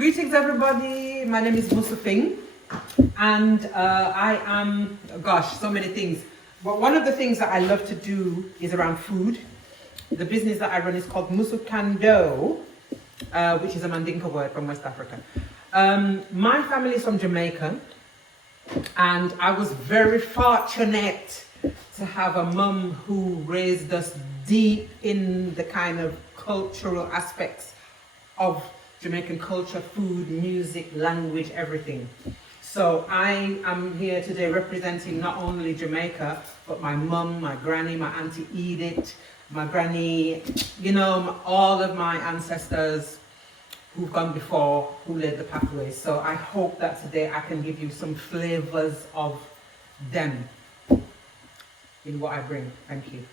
Greetings everybody, my name is Musufing and I am, gosh, so many things. But one of the things that I love to do is around food. The business that I run is called Musukando, which is a Mandinka word from West Africa. My family is from Jamaica and I was very fortunate to have a mum who raised us deep in the kind of cultural aspects of Jamaican culture, food, music, language, everything. So I am here today representing not only Jamaica, but my mum, my granny, my auntie Edith, my granny, you know, all of my ancestors who've gone before, who led the pathways. So I hope that today I can give you some flavors of them in what I bring. Thank you.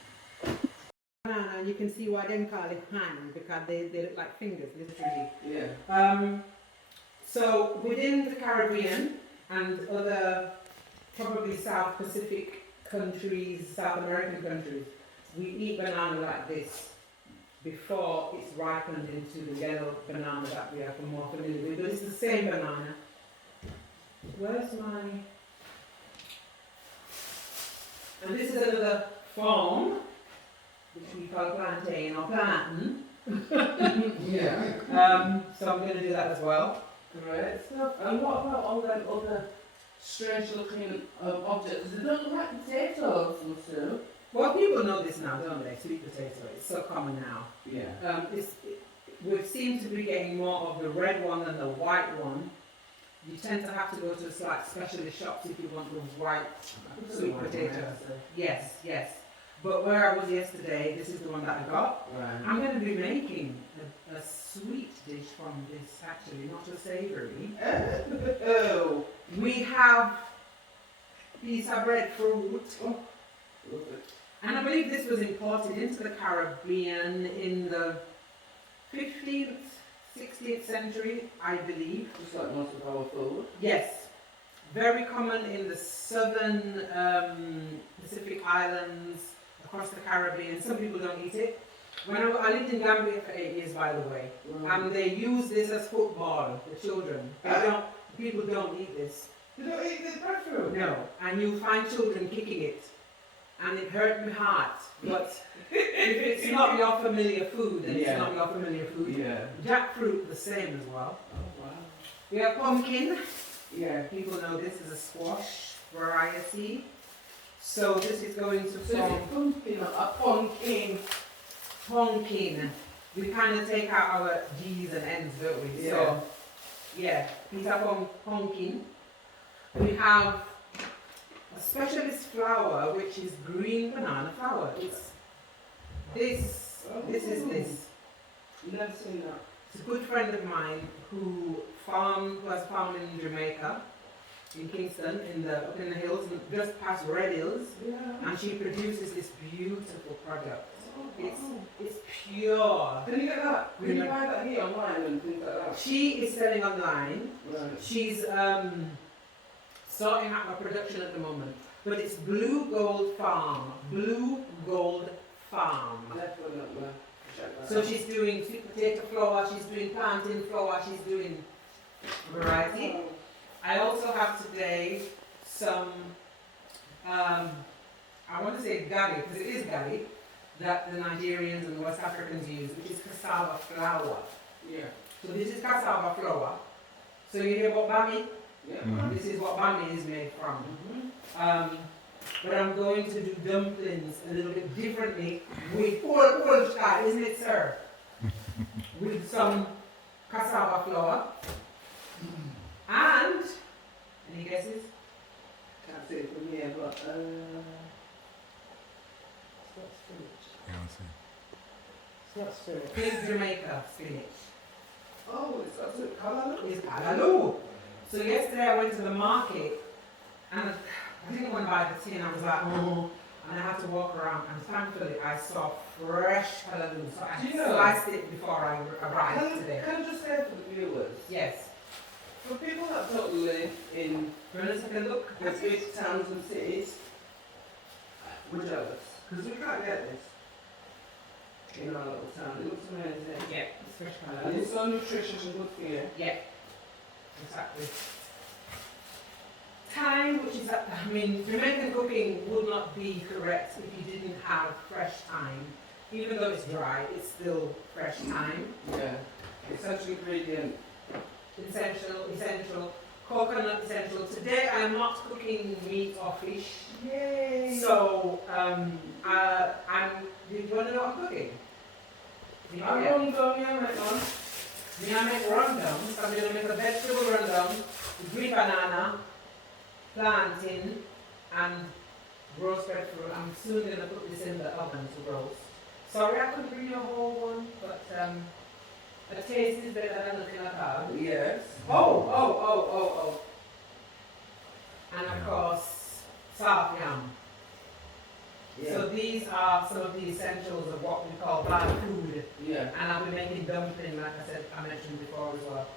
And you can see why they call it hand, because they look like fingers, literally. Yeah. So within the Caribbean and other probably South Pacific countries, South American countries, we eat banana like this before it's ripened into the yellow banana that we are more familiar with. But it's the same banana. Where's my... And this is another form, which we call plantain or plantain. Yeah. So I'm going to do that as well. Great stuff. And what about all them other strange looking objects? They don't look like potatoes, Musu. Well, people know this now, don't they? Sweet potato. It's so common now. Yeah. We seem to be getting more of the red one than the white one. You tend to have to go to like specialist shops if you want the white sweet potato. Yes, yes. But where I was yesterday, this is the one that I got. Right. I'm going to be making a sweet dish from this, actually, not a savoury. Oh. We have piece of breadfruit. Oh. And I believe this was imported into the Caribbean in the 15th, 16th century, I believe. Just like most of our food. Yes. Very common in the southern Pacific Islands, across the Caribbean. Some people don't eat it. When I lived in Gambia for 8 years, by the way, and they use this as football, the children. People don't eat this. You don't eat this breadfruit? No. And you find children kicking it. And it hurt my heart. But if it's not your familiar food, then it's not your familiar food. Yeah. Jackfruit, the same as well. Oh, wow. We have pumpkin. Yeah, people know this is a squash variety. So this is going to form pumpkin, a pumpkin. Pumpkin. We kind of take out our G's and N's, don't we? Yeah. So, yeah, these are pumpkin. We have a specialist flower, which is green banana flower. It's this. This is this. Never seen that. It's a good friend of mine who has farmed in Jamaica, in Kingston, up in the hills, and just past Red Hills, and she produces this beautiful product. It's pure. Can you get that? Can you buy that here online and things like that? She is selling online. Right. She's sorting out her production at the moment. But it's Blue Gold Farm. Blue Gold Farm. Definitely. So she's doing sweet potato flour, she's doing plantain flour, she's doing variety. I also have today some, I want to say gali, because it is gali, that the Nigerians and the West Africans use, which is cassava flour. Yeah. So this is cassava flour. So you hear about bami? Yeah. Mm-hmm. This is what bami is made from. Mm-hmm. But I'm going to do dumplings a little bit differently with old style, isn't it, sir? With some cassava flour. And, any guesses? Can't see it from here, but it's not spinach. Yeah, It's not spinach. Big Jamaica spinach. oh, it's kalaloo. It's kalaloo. So yesterday I went to the market and I didn't want to buy the tea and I was like, oh, and I had to walk around and thankfully I saw fresh kalaloo. So I sliced it before I arrived today. Can I just say for the viewers? Yes. For people that don't live in look the big towns and cities, we're jealous. Because we can't get this in our little town. It looks amazing. Yeah, it's fresh And kalaloo. it's so nutritious and good for you. Yeah. Exactly. Thyme, which is, I mean, Jamaican cooking would not be correct if you didn't have fresh thyme. Even though it's dry, it's still fresh thyme. Yeah. Essential ingredient. Essential. Coconut essential. Today I am not cooking meat or fish. Yay! So, do you want to know what I'm cooking? I'm going to go here right now. I'm going to make rundown. So I'm going to make a vegetable rundown, green banana, plantain, and roast breadfruit. I'm soon going to put this in the oven to roast. Sorry I couldn't bring you a whole one, but a taste is better than nothing at all. Yes. Oh. And of course, soft yam. Yeah. So these are some of the essentials of what we call bad food. Yeah. And I'll be making dumpling, like I said, I mentioned before as well.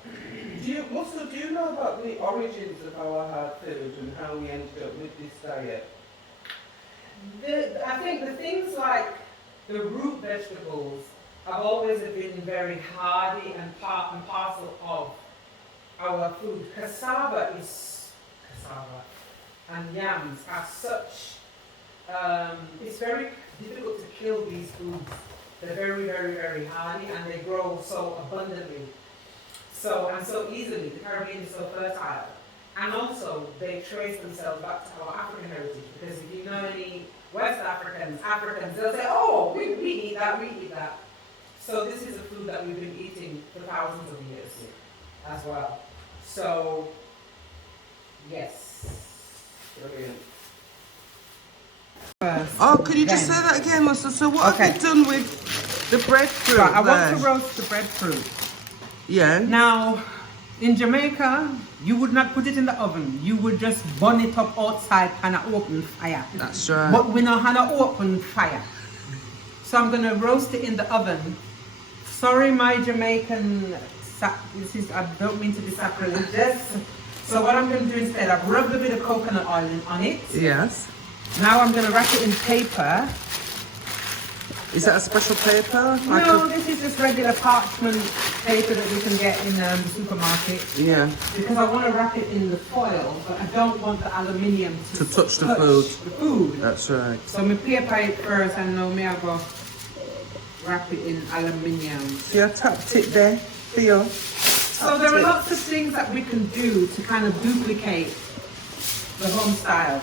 Do you know about the origins of our hard food and how we ended up with this diet? I think the things like the root vegetables have always been very hardy and part and parcel of our food. Cassava and yams are such, it's very difficult to kill these foods. They're very, very, very hardy and they grow so abundantly. And so easily. The Caribbean is so fertile. And also they trace themselves back to our African heritage, because if you know any West Africans, they'll say, oh, we eat that. So this is a food that we've been eating for thousands of years as well. So, yes. Brilliant. Oh, could you just say that again, Musa? So what have you done with the breadfruit? Right, I want there? to roast the breadfruit. Yeah. Now, in Jamaica, you would not put it in the oven. You would just burn it up outside on an open fire. That's right. But we don't have an open fire. So I'm going to roast it in the oven. Sorry, my Jamaican, I don't mean to be sacrilegious. So what I'm going to do instead, I've rubbed a bit of coconut oil on it. Yes. Now I'm going to wrap it in paper. Is that a special paper? No, this is just regular parchment paper that you can get in the supermarket. Yeah. Because I want to wrap it in the foil, but I don't want the aluminium to touch the food. The food. That's right. So me paper it first, and now me I go wrap it in aluminium. See, I tapped it there for you. So there are lots of things that we can do to kind of duplicate the home style.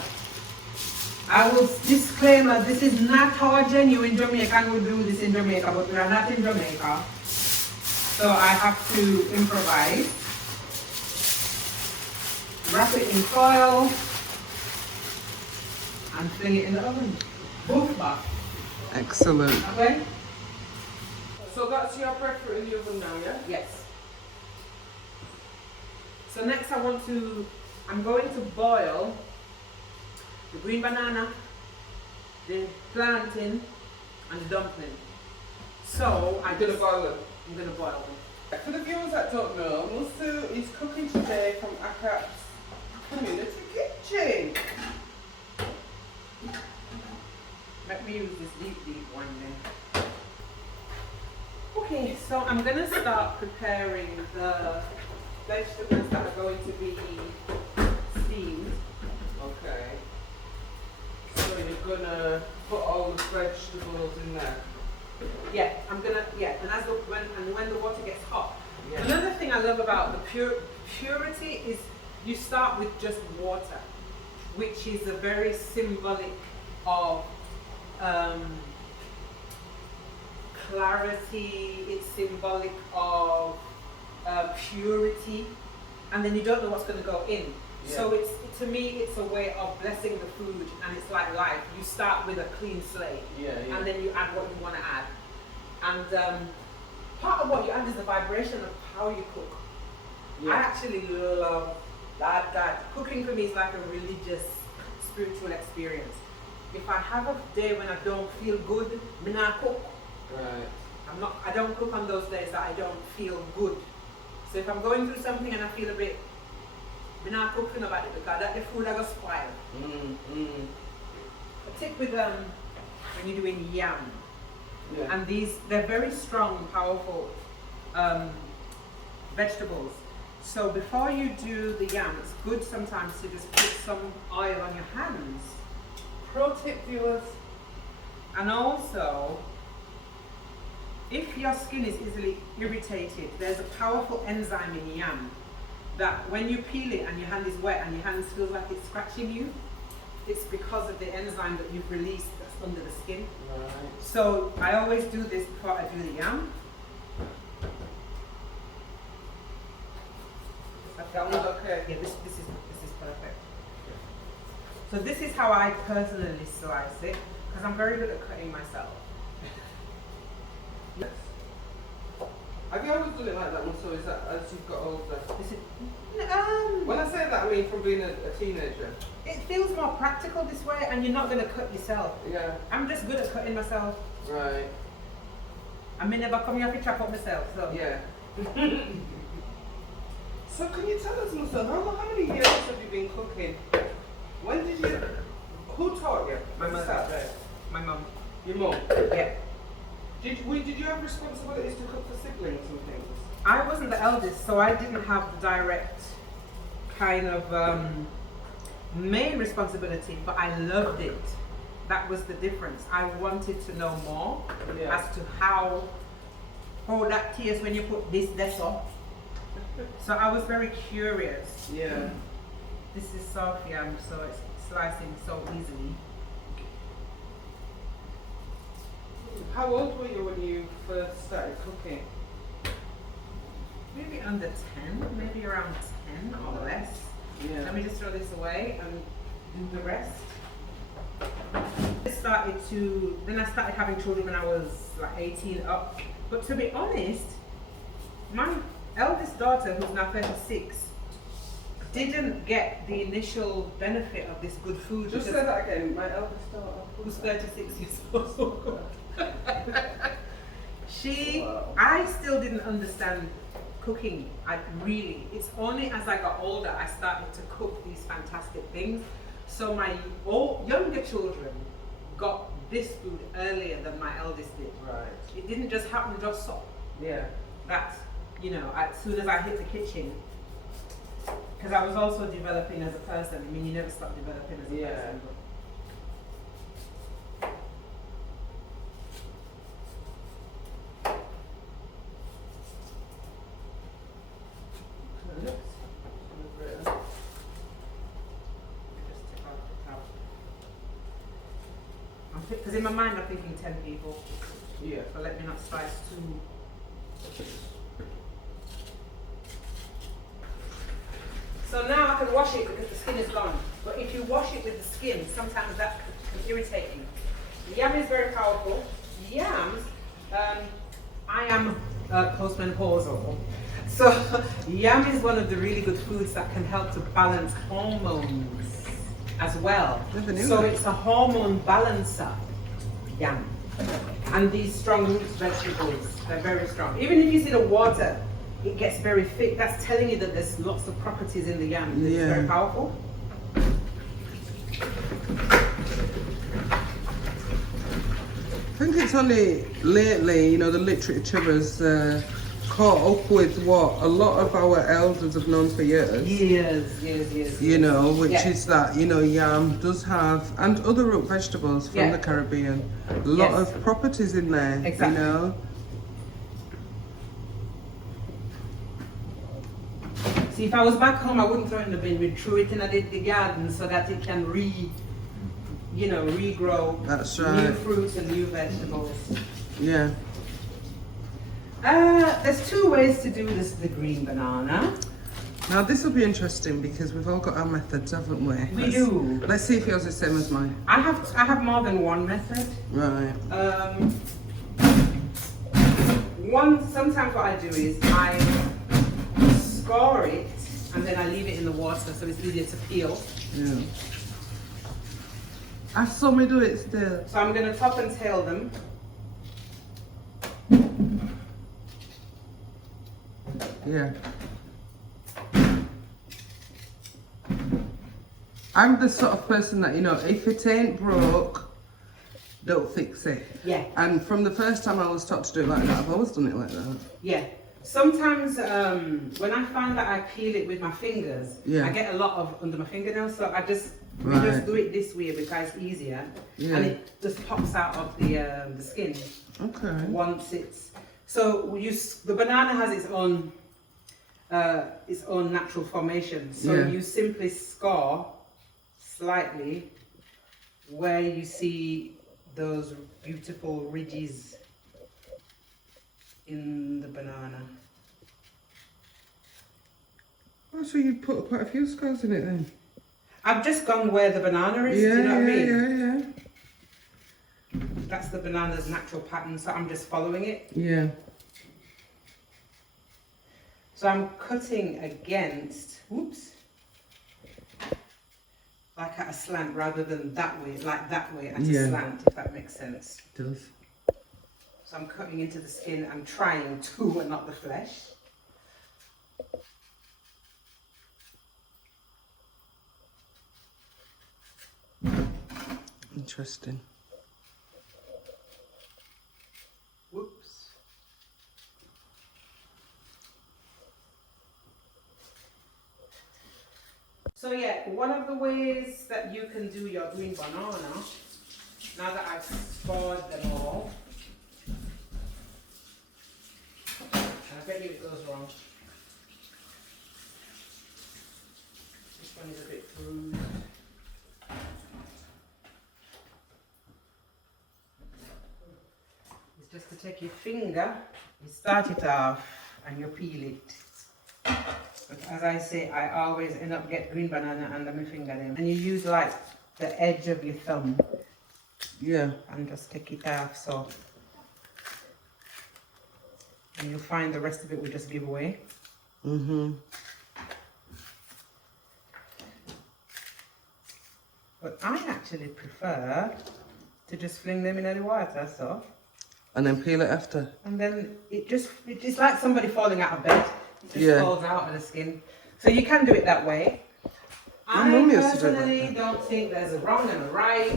I will disclaimer, this is not how a genuine Jamaican would do this in Jamaica, but we are not in Jamaica. So I have to improvise. Wrap it in foil and fling it in the oven. Both back. Excellent. Okay? So that's your breadfruit in the oven now, yeah? Yes. So next I'm going to boil the green banana, the plantain, and the dumpling. So I'm going to boil them. For the viewers that don't know, Musu is cooking today from ACAP's community kitchen. Let me use this deep one then. Okay, so I'm going to start preparing the vegetables that are going to be steamed. Okay. So you're gonna put all the vegetables in there. Yeah, and when the water gets hot. Yeah. Another thing I love about the purity is you start with just water, which is a very symbolic of clarity. It's symbolic of purity, and then you don't know what's going to go in. Yeah. So to me, it's a way of blessing the food, and it's like life. You start with a clean slate, and then you add what you want to add. And part of what you add is the vibration of how you cook. Yeah. I actually love that. Cooking for me is like a religious, spiritual experience. If I have a day when I don't feel good, I not cook. Right. I don't cook on those days that I don't feel good. So if I'm going through something and I feel a bit, I not cook for nobody because that the food I go spoil. Particularly with when you're doing yam. Yeah. And they're very strong, powerful vegetables. So before you do the yam, it's good sometimes to just put some oil on your hands. Pro tip, viewers. And also, if your skin is easily irritated, there's a powerful enzyme in yam that when you peel it and your hand is wet and your hand feels like it's scratching you, it's because of the enzyme that you've released that's under the skin. Right. So I always do this before I do the yam. Yeah, this is perfect. So this is how I personally slice it, because I'm very good at cutting myself. Yes. Have you always done it like that, so is that as you've got older? This is, When I say that, I mean from being a teenager. it feels more practical this way, and you're not going to cut yourself. Yeah. I'm just good at cutting myself. Right. I may never come here to chop up myself, so. Yeah. So can you tell us, Musa, how many years have you been cooking? When did you? Who taught you? My mother. Yourself? My mum. Your mum. Yeah. Did you have responsibilities to cook for siblings and things? I wasn't the eldest, so I didn't have the direct kind of main responsibility, but I loved it. That was the difference. I wanted to know more Yeah. as to how that tastes when you put this off. So I was very curious. Yeah. This is soft yam, so it's slicing so easily. How old were you when you first started cooking? Maybe under 10, maybe around 10 or less. Yeah. Let me just throw this away and do the rest. Then I started having children when I was like 18 up. But to be honest, my eldest daughter, who's now 36, didn't get the initial benefit of this good food. Just say because that again. My eldest daughter. who's 36 years old. Wow. I still didn't understand cooking. It's only as I got older I started to cook these fantastic things. So my younger children got this food earlier than my eldest did. Right. It didn't just happen just so. Yeah. That's, as soon as I hit the kitchen, because I was also developing as a person. I mean, you never stop developing as a Yeah. person. Because in my mind I'm thinking 10 people, Yeah. so let me not slice too. So now I can wash it because the skin is gone. But if you wash it with the skin, sometimes that can irritate you. The yam is very powerful. Yams, I am postmenopausal. So yam is one of the really good foods that can help to balance hormones as well. Never knew So that. it's a hormone balancer, yam. And these strong root vegetables, they're very strong. Even if you see the water, it gets very thick. That's telling you that there's lots of properties in the yam. It's Yeah. very powerful. I think it's only lately, the literature has caught up with what a lot of our elders have known for years. Yes. Which Yeah. is that, yam does have, and other root vegetables from Yeah. the Caribbean, a lot Yes. of properties in there, Exactly. See, if I was back home, I wouldn't throw it in the bin. We'd throw it in the garden so that it can regrow. That's New right. fruits and new vegetables. Yeah. There's two ways to do this, the green banana. Now this will be interesting because we've all got our methods, haven't we? We do. Let's see if yours is the same as mine. I have more than one method. Right. Sometimes what I do is I score it and then I leave it in the water so it's easier to peel. Yeah. I saw me do it still. So I'm going to top and tail them. Yeah. I'm the sort of person that, if it ain't broke, don't fix it. Yeah. And from the first time I was taught to do it like that, I've always done it like that. Yeah. Sometimes when I find that I peel it with my fingers, Yeah. I get a lot of under my fingernails, so I just do it this way because it's easier, Yeah. and it just pops out of the skin Okay. once it's. So the banana has its own natural formation. So Yeah. you simply score slightly where you see those beautiful ridges in the banana. Oh, so you put quite a few scars in it then? I've just gone where the banana is, Yeah, do you know what I mean? yeah. That's the banana's natural pattern, so I'm just following it. Yeah. So I'm cutting against, whoops, like at a slant rather than that way, like that way at Yeah. a slant, if that makes sense. It does. So I'm cutting into the skin and trying to, and not the flesh. Interesting. Whoops. So yeah, one of the ways that you can do your green banana, now that I've scored them all, I bet you it goes wrong. This one is a bit bruised. It's just to take your finger, you start it off and you peel it. But as I say, I always end up get green banana under my finger then. And you use like the edge of your thumb Yeah. and just take it off, so. And you'll find the rest of it will just give away. Mm-hmm. But I actually prefer to just fling them in the water, so. And then peel it after. And then it's like somebody falling out of bed. It just Yeah. falls out of the skin. So you can do it that way. My I mum used to do it like personally don't think there's a wrong and a right.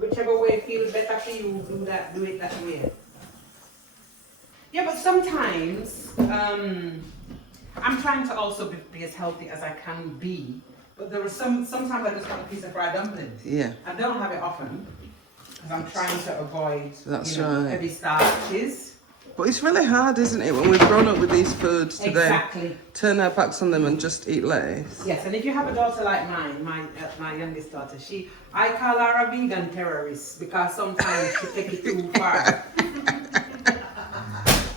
Whichever way feels better for you, do it that way. Yeah, but sometimes I'm trying to also be as healthy as I can be. But there are sometimes I just want a piece of fried dumpling. Yeah. I don't have it often because I'm trying to avoid That's right. heavy starches. But it's really hard, isn't it, when we've grown up with these foods to Exactly. then turn our backs on them and just eat lettuce. Yes, and if you have a daughter like mine, my youngest daughter, I call her a vegan terrorist because sometimes she take it too far.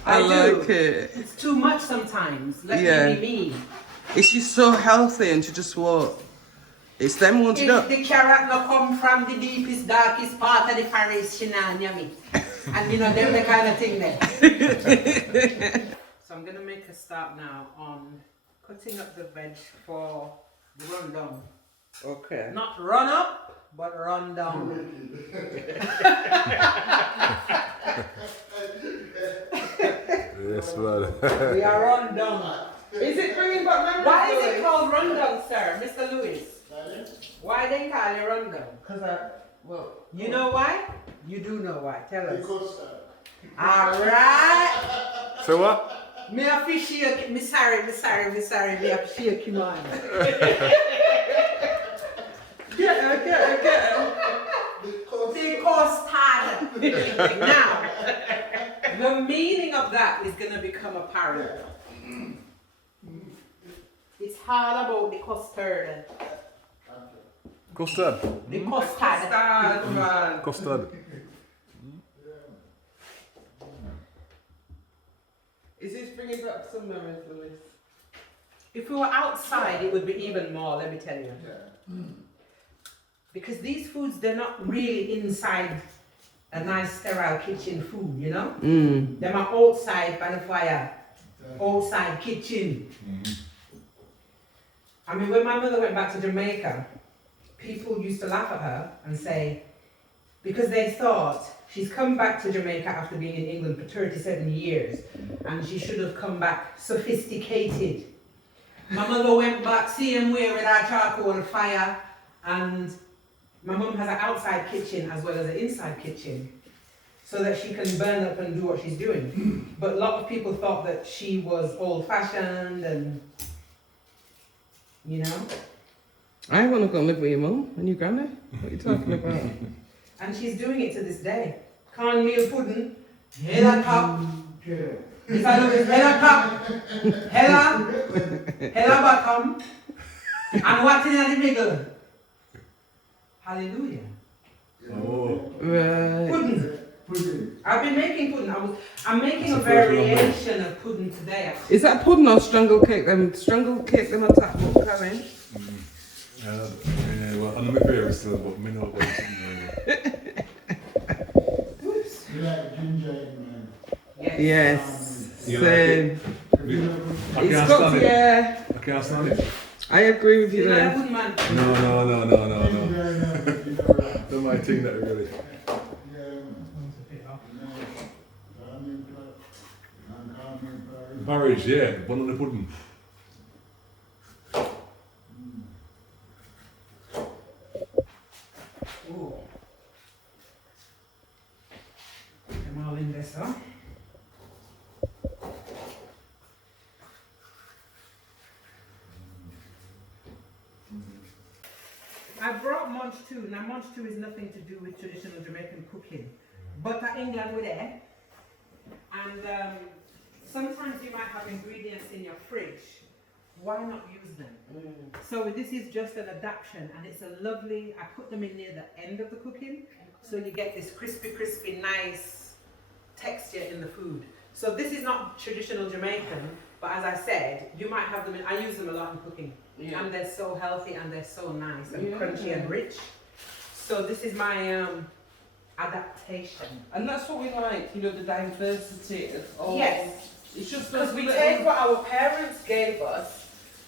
I do. like it. It's too much sometimes. Let Yeah. me be me. It's just so healthy and she just won't. It's them ones, you know. If the carrot no come from the deepest, darkest part of the forest, she not yummy. And they're the kind of thing there. So I'm gonna make a start now on cutting up the veg for rundown. Okay. Not run up, but run down. Yes, man. We are run down. Is it bringing back memories? Why is it called rundown, sir, Mr. Lewis? Why they call it rundown? You know why? You do know why. Tell us. Alright. So what? Me have to shake. Me sorry. Me have to shake him on. Get her. The custard. Now, the meaning of that is going to become apparent. It's all about the custard. Custard. The custard. Custard, man. Custard. Is this bringing back some memories, Louis? If we were outside, it would be even more, let me tell you. Because these foods, they're not really inside a nice sterile kitchen food, you know? They're outside by the fire, outside kitchen. I mean, when my mother went back to Jamaica, people used to laugh at her and say, because they thought she's come back to Jamaica after being in England for 37 years and she should have come back sophisticated. My mother went back same way with her charcoal fire, and my mum has an outside kitchen as well as an inside kitchen. so that she can burn up and do what she's doing. But a lot of people thought that she was old-fashioned and, you know. I want to go live with your mum and your granny. What are you talking about? And she's doing it to this day. Cornmeal pudding, hella cup. If I look at hella cup, hella bottom, and what's in the middle? Hallelujah. Oh. Right. Pudding. I've been making pudding. I'm making a variation of pudding today. Is that pudding or strangle cake? Strangle cake them on top of Karen. Yeah, well, I'm not my favourite still, but me know about it. Oops. You like ginger ale, man? Yes. Yes. You Same. I It's can't got stand it. yeah. I can't stand it. I agree with you You're not a there. good man. No. Ginger ale, you know, right? Don't my thing that really. Yeah, man. Cornmeal porridge. Porridge, yeah, banana pudding. Ooh. Put them all in there, so. I brought Munch 2. Now, Munch 2 is nothing to do with traditional Jamaican cooking. But at England, we're there. And sometimes you might have ingredients in your fridge. Why not use them? So this is just an adaptation, and it's a lovely, I put them in near the end of the cooking, so you get this crispy, nice texture in the food. So this is not traditional Jamaican, but as I said, you might have them in, I use them a lot in cooking. Yeah. And they're so healthy and they're so nice and Yeah. crunchy and rich. So this is my adaptation. And that's what we like, you know, the diversity of all. Yes. It's just Because those we little- take what our parents gave us,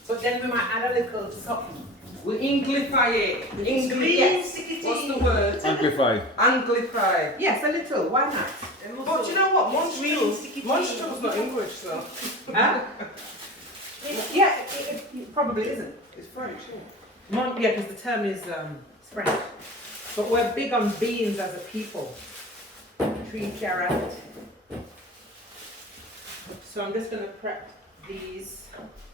but then we might add a little something. we anglify it. Yes. What's the word? Amplify. Anglify. Yes, a little. Why not? But you know what? Sticky Monstrum not English, so. Huh? Yeah, it probably isn't. It's French, yeah. Yeah, because the term is it's French. But we're big on beans as a people. Tree carrot. So I'm just going to prep these.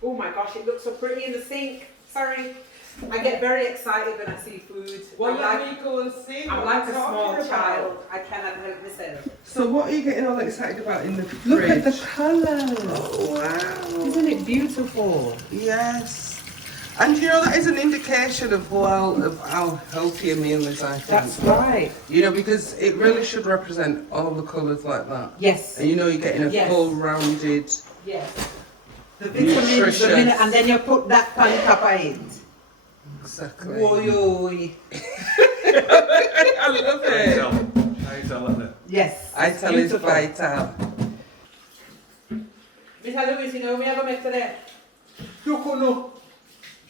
Oh my gosh, it looks so pretty in the sink. Sorry. I get very excited when I see food. Well, I'm let like, me go and see. I'm what like a we're small talking child. about. I cannot help myself. So what are you getting all excited about in the fridge? Look at the colours. Oh wow. Isn't it beautiful? Yes. And you know that is an indication of how healthy a meal is, I think. That's right. You know, because it really should represent all the colours like that. Yes. And you know you're getting a Yes. full rounded Yes. The vitamins, nutritious. and then you put that on top of it. Exactly. Woy. I love it. Ital, isn't it? Yes. Ital is vital. Mr. Lewis, you know, me I go make today. Duckunoo.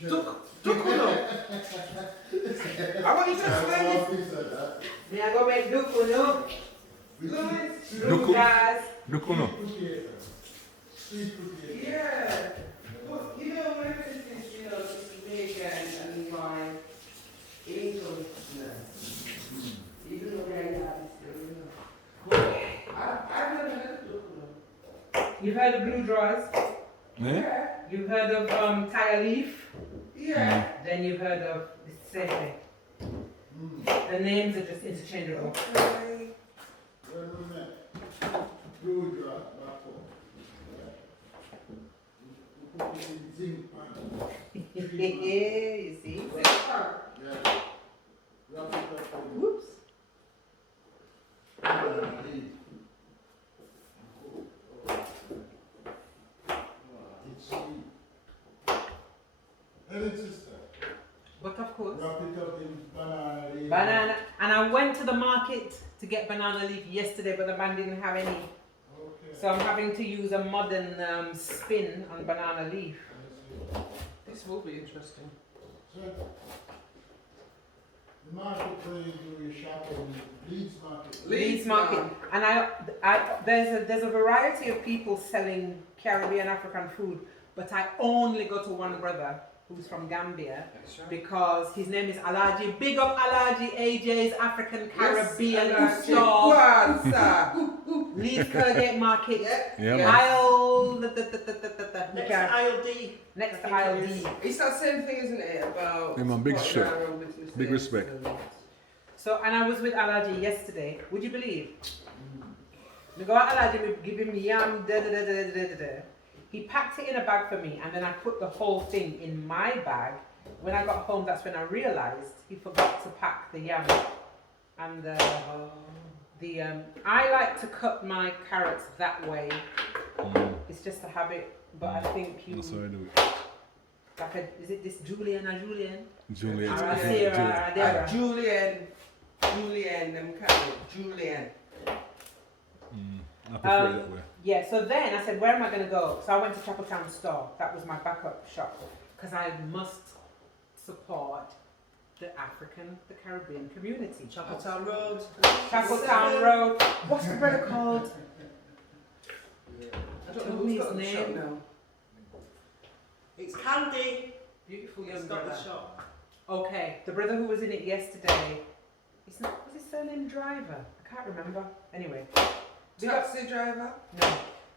Duckunoo. I want you to explain it. Me I go make duckunoo. Duckunoo. Guys. Duckunoo. Yeah. But you know, when this is, you know, this is big and my angel. Even though they're not, you know. I've never heard of Duckunoo. You've heard of blue drawers? Yeah? You've heard of tire leaf? Yeah. Then you've heard of the same thing. The names are just interchangeable. Okay. You see? Whoops. But of course. Banana. And I went to the market to get banana leaf yesterday, but the man didn't have any. So I'm having to use a modern spin on banana leaf. This will be interesting. The market where you do your shopping, Leeds Market. Leeds market. And there's a variety of people selling Caribbean African food, but I only go to one brother who's from Gambia, That's right. because his name is Alaji. Big up Alaji AJ's African Caribbean Yes, store. Go on, sir. Leeds Kirkgate Market. Yeah. Yeah, man. Aisle. Next to aisle D. Next to aisle D. It's that same thing, isn't it? About Yeah, man, big what respect. our own business Big is respect. and- So, and I was with Alaji yesterday. Would you believe? We go at Alaji, we give him yam, da da da da da da da. He packed it in a bag for me, and then I put the whole thing in my bag. When I got home, that's when I realized he forgot to pack the yam and the. I like to cut my carrots that way. It's just a habit, but I think you. That's how I do it. Like a, is it this Julian or Julian? Juliet. Or a Juliet. Sarah or a Deborah? Julian, them carrot, Julian. I prefer it that way. Yeah, so then I said, where am I going to go? So I went to Chapeltown Store. That was my backup shop. Because I must support the Caribbean community. Chapeltown Road. Chapeltown Road. What's the brother called? I don't know Tell who's me got his the shop name. now. It's Candy. Beautiful It's young got the brother. shop. Okay, the brother who was in it yesterday. It's not, was his surname Driver? I can't remember. Anyway. Big up, Taxi driver. no.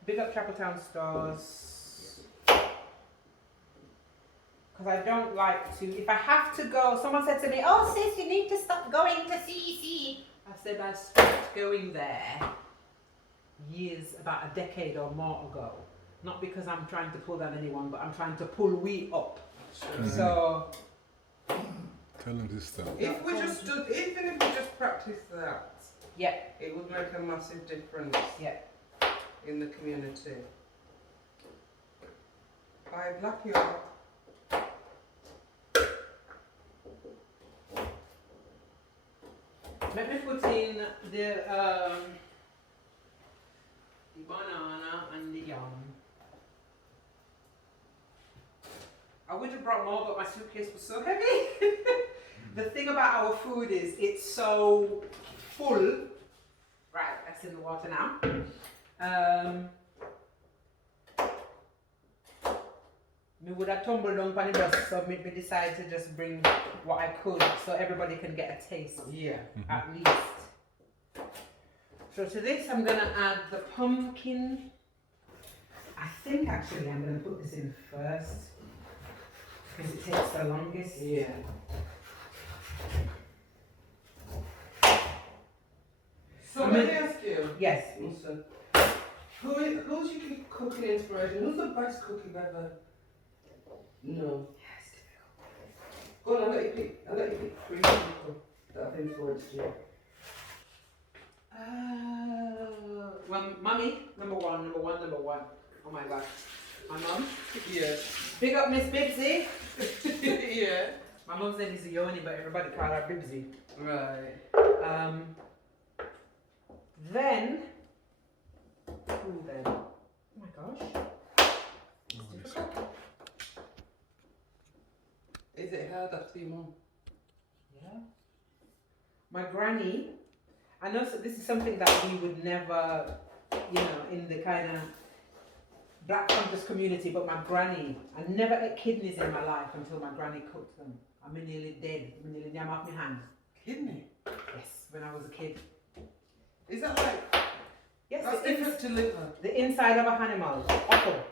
Big up Chapeltown Stores. Because I don't like to, if I have to go, someone said to me, oh sis, you need to stop going to CEC. I said I stopped going there years, about a decade or more ago. Not because I'm trying to pull down anyone, but I'm trying to pull we up. So, Tell them to stop. If we just do, even if we just practice that, yeah, it would make a massive difference yeah. in the community. Bye, black you are. Let me put in the banana and the yam. I would have brought more, but my suitcase was so heavy. The thing about our food is it's so full. Right, that's in the water now. Me would have tumbled down on the bus, so me decided to just bring what I could so everybody can get a taste. Yeah. At least. So to this I'm gonna add the pumpkin. I think actually I'm gonna put this in first because it takes the longest. Yeah. So I let mean- me ask you, Yes. Musa, who's your cooking inspiration? Who's the best cook you've ever known? Go on, I'll let you pick 3 people that have influenced you. Well, mummy, number one. Oh my gosh. My mum. Yeah. Big up Miss Bibsy. Yeah. My mum's name is Ioni, but everybody call her Bibsy. Right. Then, who then? Oh my gosh. It's difficult. Is it hard after your mum? Yeah. My granny, I know this is something that we would never, in the kind of Black Congress community, but my granny, I never ate kidneys in my life until my granny cooked them. I'm nearly dead. I'm nearly down off my hand. Kidney? Yes, when I was a kid. Is that like, Yes, that's different to liver? the inside of an animal. Awful.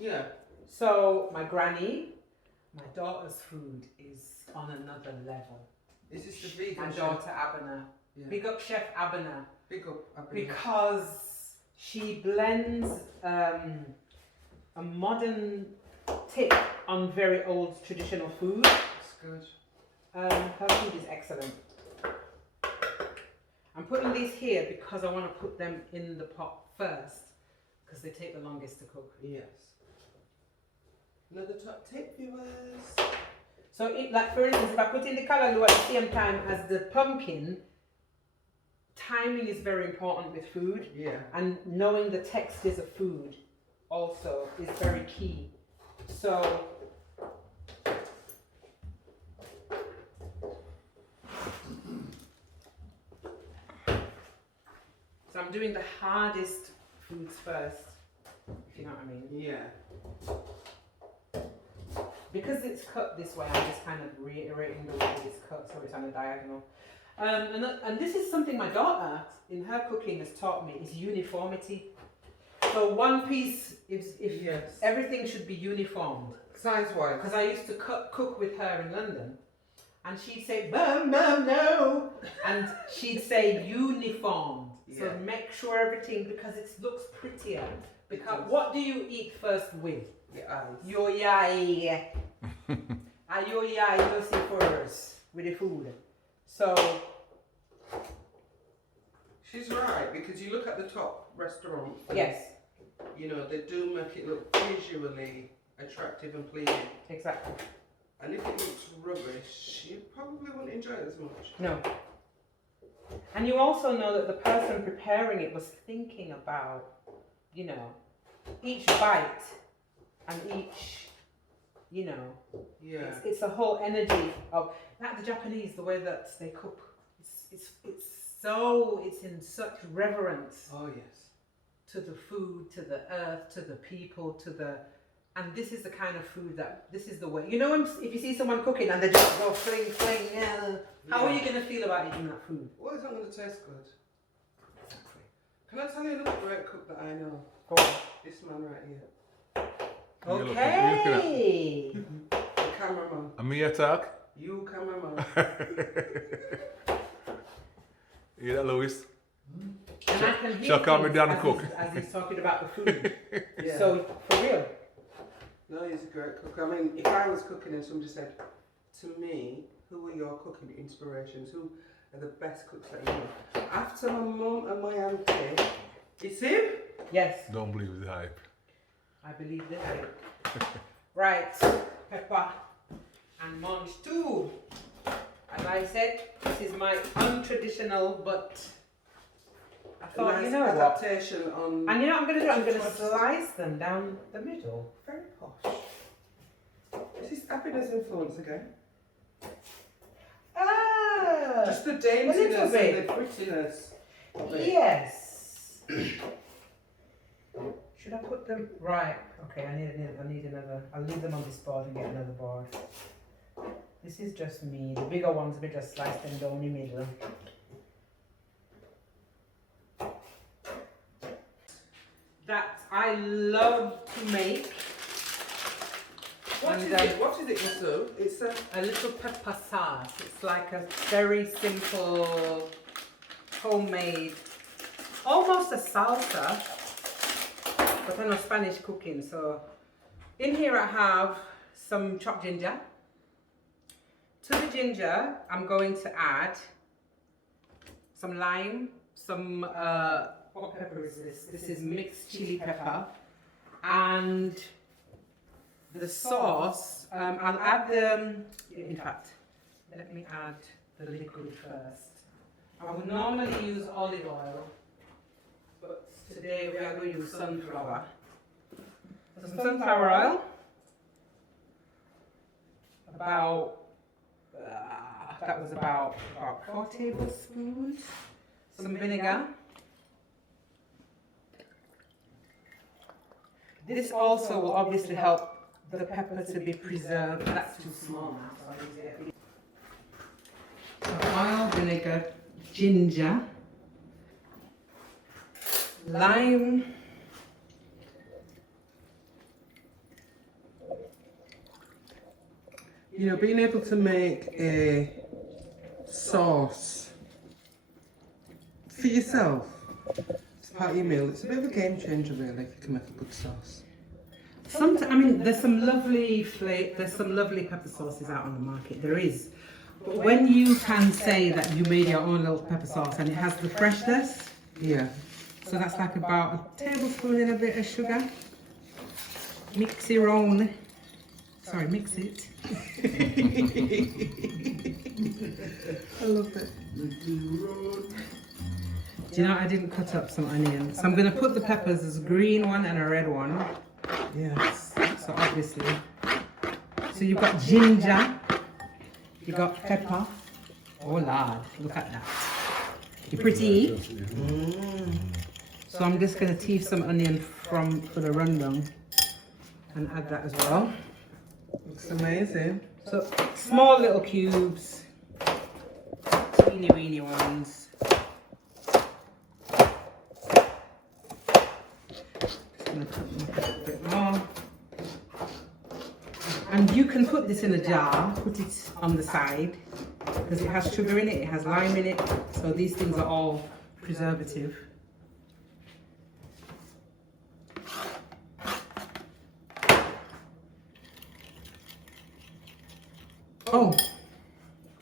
Yeah. So my granny, my daughter's food is on another level. Is this the vegan My chef? daughter Abena. Yeah. Big up Chef Abena. Big up. Because she blends a modern take on very old traditional food. That's good. Her food is excellent. I'm putting these here because I want to put them in the pot first because they take the longest to cook. Yes. Another top tip, viewers. So, like for instance, if I put in the callaloo at the same time as the pumpkin, timing is very important with food. Yeah. And knowing the textures of food also is very key. So I'm doing the hardest foods first, if you know what I mean. Yeah. because it's cut this way, I'm just kind of reiterating the way it's cut so it's on a diagonal. And this is something my daughter, in her cooking, has taught me, is uniformity. So one piece, if Yes. everything should be uniformed. Size-wise. Because I used to cook with her in London, and she'd say, "Mum, no," and she'd say uniformed. So Yeah. make sure everything, because it looks prettier. Because does. what do you eat first with? Your eyes. Your eye. And your eye you see first with the food. So She's right, because you look at the top restaurants. yes, You know, they do make it look visually attractive and pleasing. exactly. And if it looks rubbish, you probably won't enjoy it as much. No. And you also know that the person preparing it was thinking about, you know, each bite and each, you know, Yeah. it's a whole energy of, like the Japanese, the way that they cook. It's in such reverence Oh, yes. to the food, to the earth, to the people, and this is the kind of food this is the way. You know, if you see someone cooking and they just go fling, how are you going to feel about eating that food? Well, it's not going to taste good. Can I tell you another great cook that I know? Go on. This man right here. You're looking Okay. The cameraman. And me attack? You cameraman. You that, Louis? And I can hear Shall calm me things down as and cook. As he's talking about the food. Yeah. So, for real. No, he's a great cook. I mean, if I was cooking and somebody said to me, who are your cooking inspirations? Who are the best cooks that you know? After my mum and my auntie, it's him. Yes, Don't believe the hype. I believe that. Right, pepper and mange too. As I said, this is my untraditional, but I thought, Nice you know what? adaptation on. And you know what I'm going to do? I'm going to slice them down the middle. Very posh. This is happiness influence again. Ah! Just the daintiness little bit. and the prettiness of it. Yes. Should I put them right? Okay, I need another. I'll leave them on this board and get another board. This is just me. The bigger ones we just slice them down the middle. That I love to make. What And, is it? What is it, Musu? It's a little pepper sauce. It's like a very simple, homemade, almost a salsa, but I know Spanish cooking. So in here I have some chopped ginger. To the ginger, I'm going to add some lime, some, what pepper is this? This is mixed chili pepper. And the sauce, I'll add in fact, let me add the liquid first. I would normally use olive oil, but today we are going to use sunflower. So some sunflower oil, that was about 4 tablespoons, some vinegar. This also will obviously help the pepper to be preserved. That's too small now, so I'll use it. So oil, vinegar, ginger, lime, you know, being able to make a sauce for yourself as part of your meal, it's a bit of a game changer really if you can make a good sauce. I mean, there's some lovely pepper sauces out on the market. There is, but when you can say that you made your own little pepper sauce and it has the freshness, Yeah. so that's like about a tablespoon and a bit of sugar. Mix your own. Sorry, mix it. I love it. Do you know I didn't cut up some onions? So I'm going to put the peppers as a green one and a red one. Yes. So obviously, so you've got ginger, you got pepper. Oh Lord, look at that. You're pretty. So I'm just going to tease some onion for the rundown and add that as well. Looks amazing. So small little cubes, teeny weeny ones. Just gonna put a bit more. And you can put this in a jar, put it on the side, because it has sugar in it, it has lime in it, so these things are all preservative. Oh,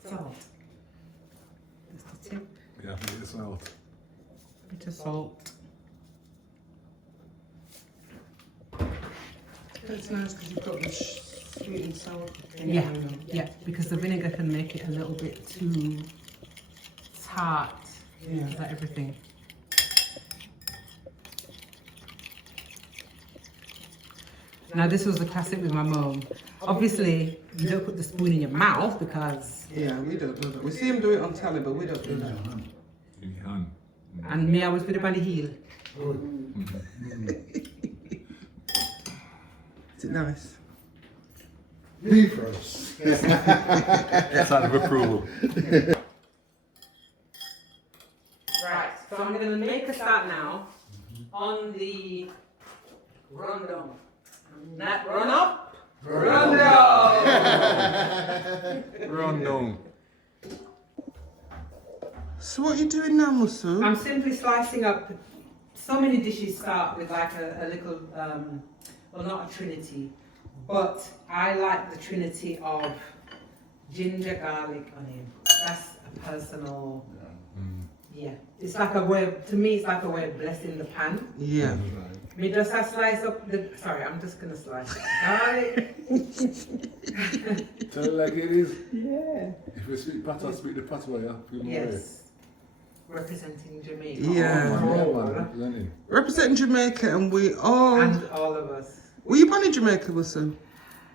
salt. Just a tip, Yeah, I think it's salt. bit of salt. That's nice because you've got the sweet and sour. Yeah, yeah, because the vinegar can make it a little bit too tart. Yeah. Is that everything? Now this was the classic with my mum. Obviously, you don't put the spoon in your mouth because, Yeah, we don't do that. We see him do it on telly, but we don't do that. In your hand. and me, I always put it on the heel. Is it nice? Me first. Sign of approval. Right, so I'm going to make a start now on the rundown. Not run up, run down. Run down. So what are you doing now, Musu? I'm simply slicing up. So many dishes start with like a little, well, not a trinity, but I like the trinity of ginger, garlic, onion. That's a personal, yeah. It's like a way, to me, it's like a way of blessing the pan. Yeah. Me just a slice up the, sorry, I'm just gonna slice it. Garlic. Tell it like it is. Yeah. If you speak patois, speak the patois, yeah? Feel my way. Yes. Representing Jamaica. Yeah. Oh, man, representing. Representing Jamaica, and we all. And all of us. Were you born in Jamaica, Musu?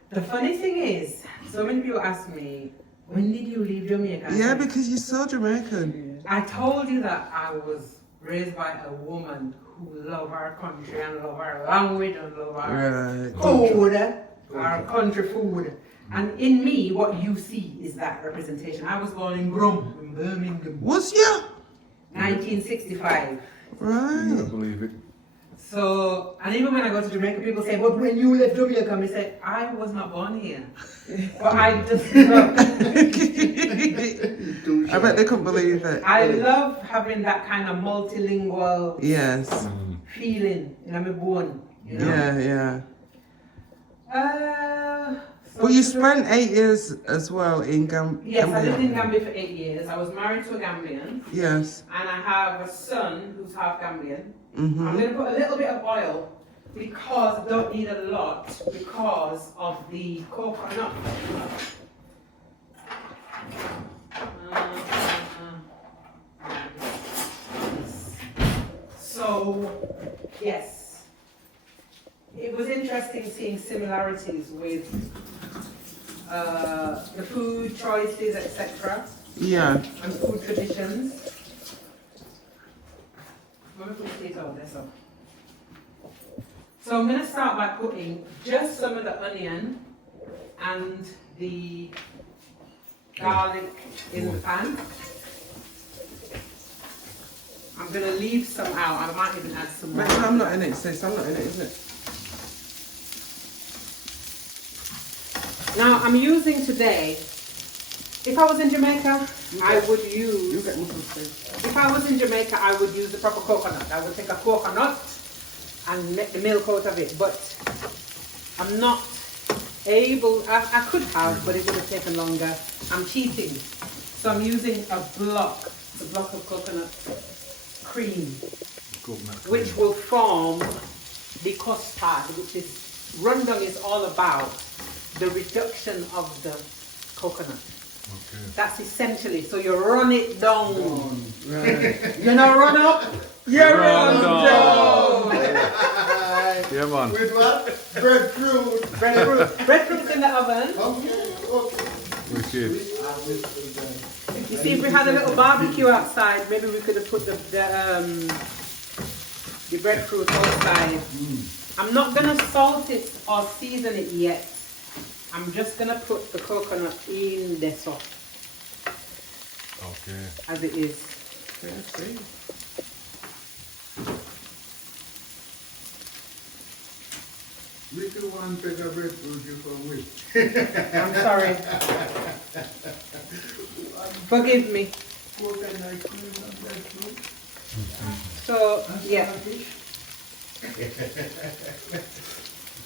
The funny thing is, so many people ask me, when did you leave Jamaica? I Yeah, said, because you're so Jamaican. I told you that I was raised by a woman who loved our country and loved our language and loved our Right. food, our country food. And in me, what you see is that representation. I was born in Brum, in Birmingham, Was you? 1965. I Right. believe it. So, and even when I go to Jamaica, people say, but when you left Jamaica, I say, I was not born here. But I just love, I bet they couldn't believe it. I love having that kind of multilingual Yes. feeling in my bone, you know? Yeah, So But you spent 8 years as well in Yes, I lived in Gambia. Gambia for 8 years. I was married to a Gambian, Yes. and I have a son who's half Gambian. I'm Mm-hmm. going to put a little bit of oil because I don't need a lot because of the coconut. So, yes, it was interesting seeing similarities with the food choices, etc., Yeah. and food traditions. I'm going to put it over there, so I'm going to start by putting just some of the onion and the garlic in the pan. I'm going to leave some out. I might even add some more. But I'm not in it, sis. I'm not in it, is it? Now I'm using today, if I was in Jamaica, I would You use, get Musu, sis. if I was in Jamaica, I would use the proper coconut. I would take a coconut and make the milk out of it, but I'm not able, I could have, but it would have taken longer. I'm cheating. So I'm using a block of coconut cream, Coconut cream. which will form the custard, which is, rundown is all about the reduction of the coconut. Okay. That's essentially, so you run it down. Right. You know, run up, you run down. Yeah, man. With what? Breadfruit. Breadfruit's in the oven. Okay, okay. Wicked. You see, if we had a little barbecue outside, maybe we could have put the breadfruit outside. I'm not gonna salt it or season it yet I'm just gonna put the coconut in the sauce Okay. as it is. Let's see. Little one take a breadfruit you come with. I'm sorry. Forgive me. Coconut cream and breadfruit. So, yeah.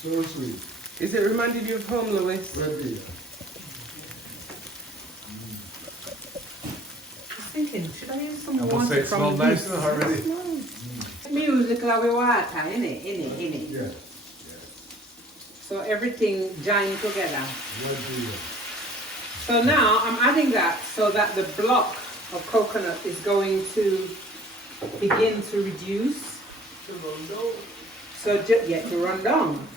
So sweet. Is it reminding you of home, Louis? Ready. I'm thinking, should I use some I must water say it from smells this? nice already. Music like water, innit? Yeah. So everything joined together. Ready. So now I'm adding that so that the block of coconut is going to begin to reduce. So to run down.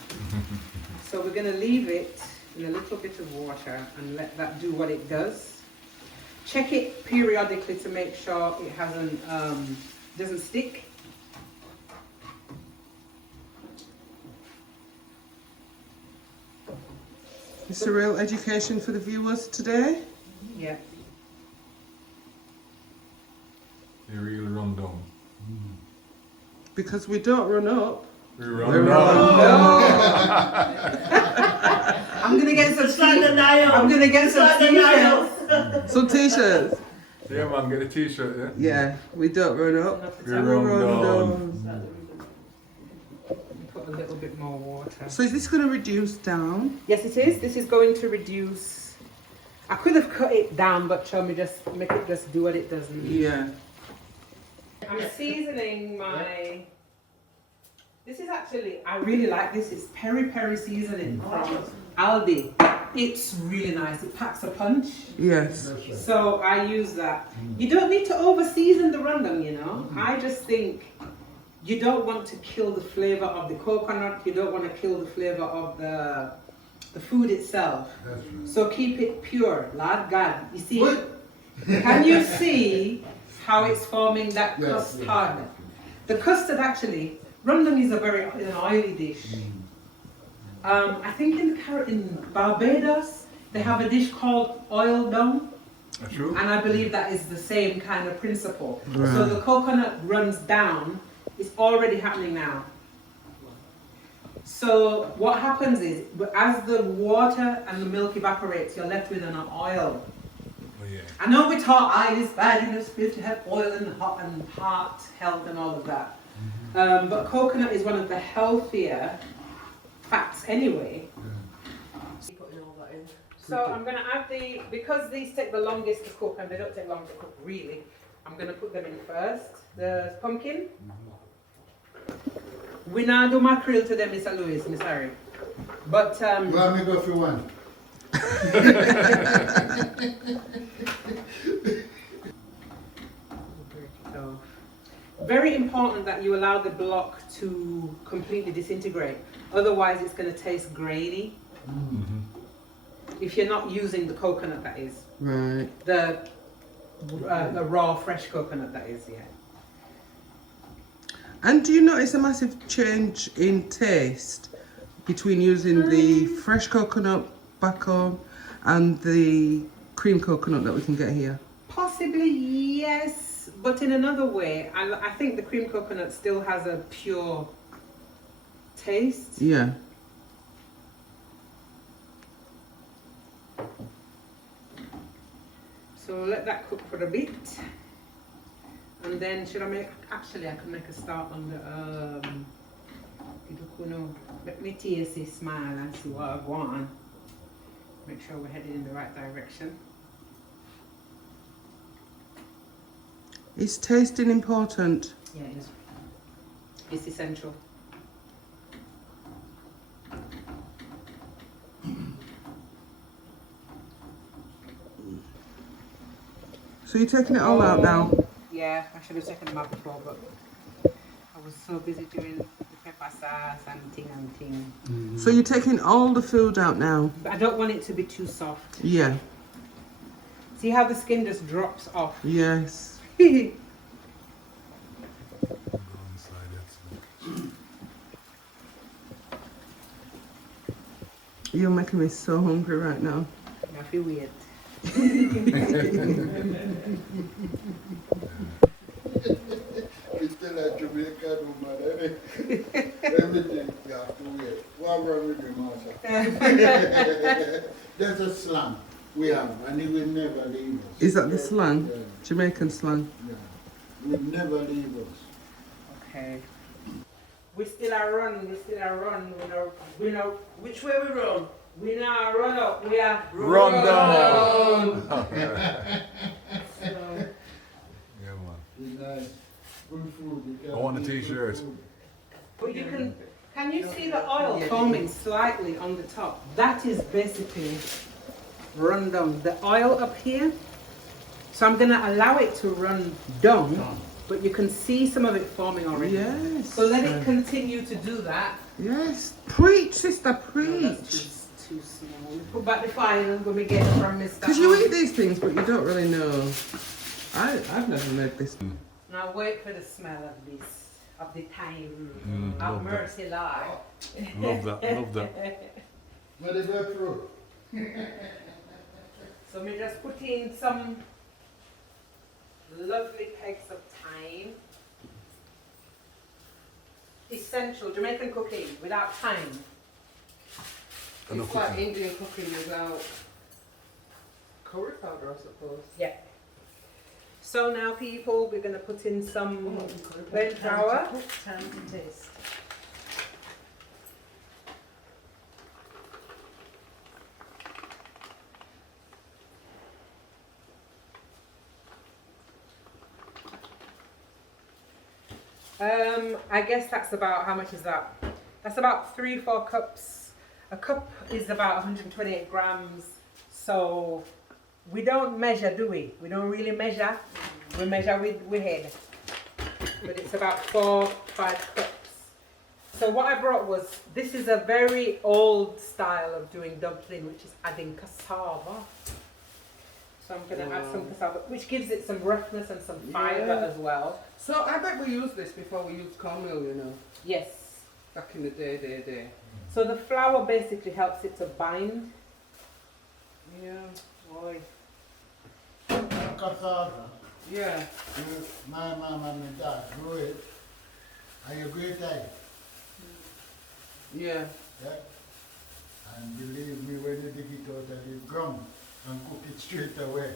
So we're going to leave it in a little bit of water and let that do what it does. Check it periodically to make sure it hasn't doesn't stick. It's a real education for the viewers today. Yeah. You really run down. Because we don't run up. We We run run down. I'm gonna get some It's like the Nile. I'm gonna get It's some like the t-shirts. Nile. Some t-shirts. Yeah, man, get a t-shirt, yeah? Yeah, we don't run up. We run down. Put a little bit more water. So is this going to reduce down? Yes, it is. This is going to reduce. I could have cut it down, but shall me just make it just do what it does. Yeah. I'm seasoning my. This is actually, I really like this. It's peri peri seasoning from Aldi. It's really nice. It packs a punch. Yes. So I use that. You don't need to over season the random, you know. I just think you don't want to kill the flavor of the coconut. You don't want to kill the flavor of the food itself. That's right. So keep it pure, Lord God. You see, can you see how it's forming that Yes, custard? The custard actually, rundung is an oily dish. I think in Barbados they have a dish called oil dung, True. and I believe that is the same kind of principle. So Right. the coconut runs down. It's already happening now. So what happens is, as the water and the milk evaporates, you're left with an oil. Oh, yeah. I know we taught oil is bad, you know, supposed to have oil and heart health and all of that. But coconut is one of the healthier fats anyway. Putting all that in. So I'm going to add because these take the longest to cook and they don't take long to cook really, I'm going to put them in first. The pumpkin. We now do mackerel today, Mr. Lewis, I'm sorry. But Well, me go for one. so, very important that you allow the block to completely disintegrate. Otherwise, it's going to taste grainy. If you're not using the coconut, that is. Right. The raw, fresh coconut, that is, yeah. And do you notice a massive change in taste between using the fresh coconut back home and the cream coconut that we can get here? Possibly, yes. But in another way, I think the cream coconut still has a pure taste. Yeah. So let that cook for a bit. And then should I make, actually I can make a start on the Duckunoo. Let me taste this, smile and see what I want. Make sure we're headed in the right direction. Is tasting important? Yeah, it is. It's essential. So you're taking it all out now? Yeah, I should have taken them out before, but I was so busy doing the pepper sauce and thing. So you're taking all the food out now? But I don't want it to be too soft. Yeah. See how the skin just drops off? Yes. Go inside it. You're making me so hungry right now. I feel weird. It's still a Jamaican woman, everything you have to wait. What wrong with you, Marsha? There's a slang we have, and it will never leave us. Is that the slang? Yeah, Jamaican slang? yeah. It will never leave us. Okay. We still are run. We know which way we run. We now run up. We are Run down. So, Yeah, man. It's nice. Good food. You can I want a eat good t-shirt. food. but you can you see the oil foaming slightly on the top? That is basically run down. The oil up here. So I'm gonna allow it to run down, but you can see some of it forming already. Yes. So let it continue to do that. Yes. Preach, sister, No, preach. that's too small. We put back the fire when we get it from Mr. Because you eat these things, but you don't really know. I've never made this. Now wait for the smell of this, of the thyme. Love Of that. mercy, Lord. Love that. Love that. What is that for? So we just put in some lovely pegs of thyme. Essential Jamaican cooking without thyme. It's like Indian cooking without curry powder, I suppose. Yeah. So now, people, we're going to put in some plain flour. Time to taste. I guess that's about, how much is that? That's about 3-4 cups. A cup is about 128 grams. So we don't measure, do we? We don't really measure. We measure with head. But it's about 4-5 cups. So what I brought was, this is a very old style of doing dumpling, which is adding cassava. So I'm going to add some cassava, which gives it some roughness and some fibre as well. So I bet we used this before we used cornmeal, you know, Yes. back in the day. So the flour basically helps it to bind. Yeah. Oy. Cassava. Yeah. My mom and my dad grow it. Are you great eye? Yeah. Yeah? And believe me, when you dig it out of the ground and cook it straight away,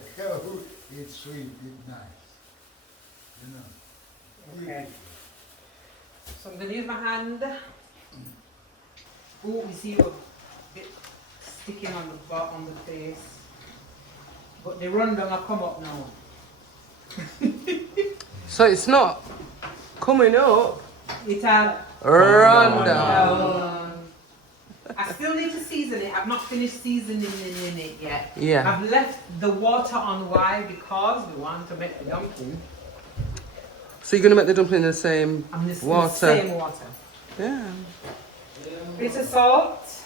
it's sweet, it's nice. You know. Okay. So I'm going to use my hand. Oh, we see a bit sticking on the butt, on the face. But the rundown will come up now. So it's not coming up. Ital. Run down. I still need to season it. I've not finished seasoning it yet. Yeah. I've left the water on. Why? Because we want to make the dumpling. So you're gonna make the dumpling in the same I'm just water. the same water. Yeah. Bit of salt.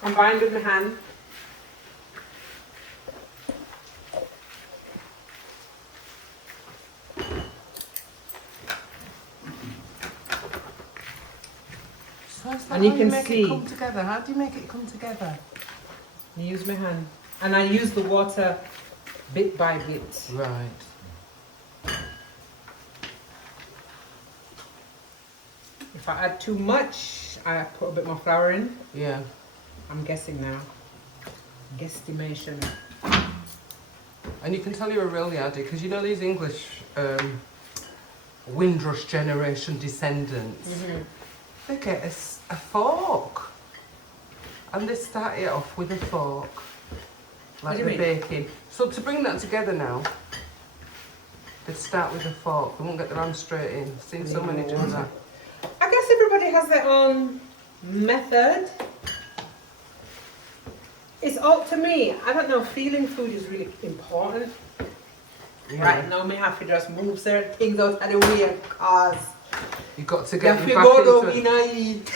Combined with my hand. So is that And you how can make see- it come together. How do you make it come together? I use my hand. And I use the water bit by bit. Right. If I add too much, I put a bit more flour in. Yeah. I'm guessing now. Guesstimation. And you can tell you're a real yardie because you know these English Windrush generation descendants. They get a fork. And they start it off with a fork. What Like do the you mean? baking. So to bring that together now, they start with a fork. They won't get their hand straight in. I've seen so many do that. I guess everybody has their own method. It's all to me. I don't know. Feeling food is really important. Right now, me have to just move certain things out of the way because You've got to you get have them to back go down into in it. a eat.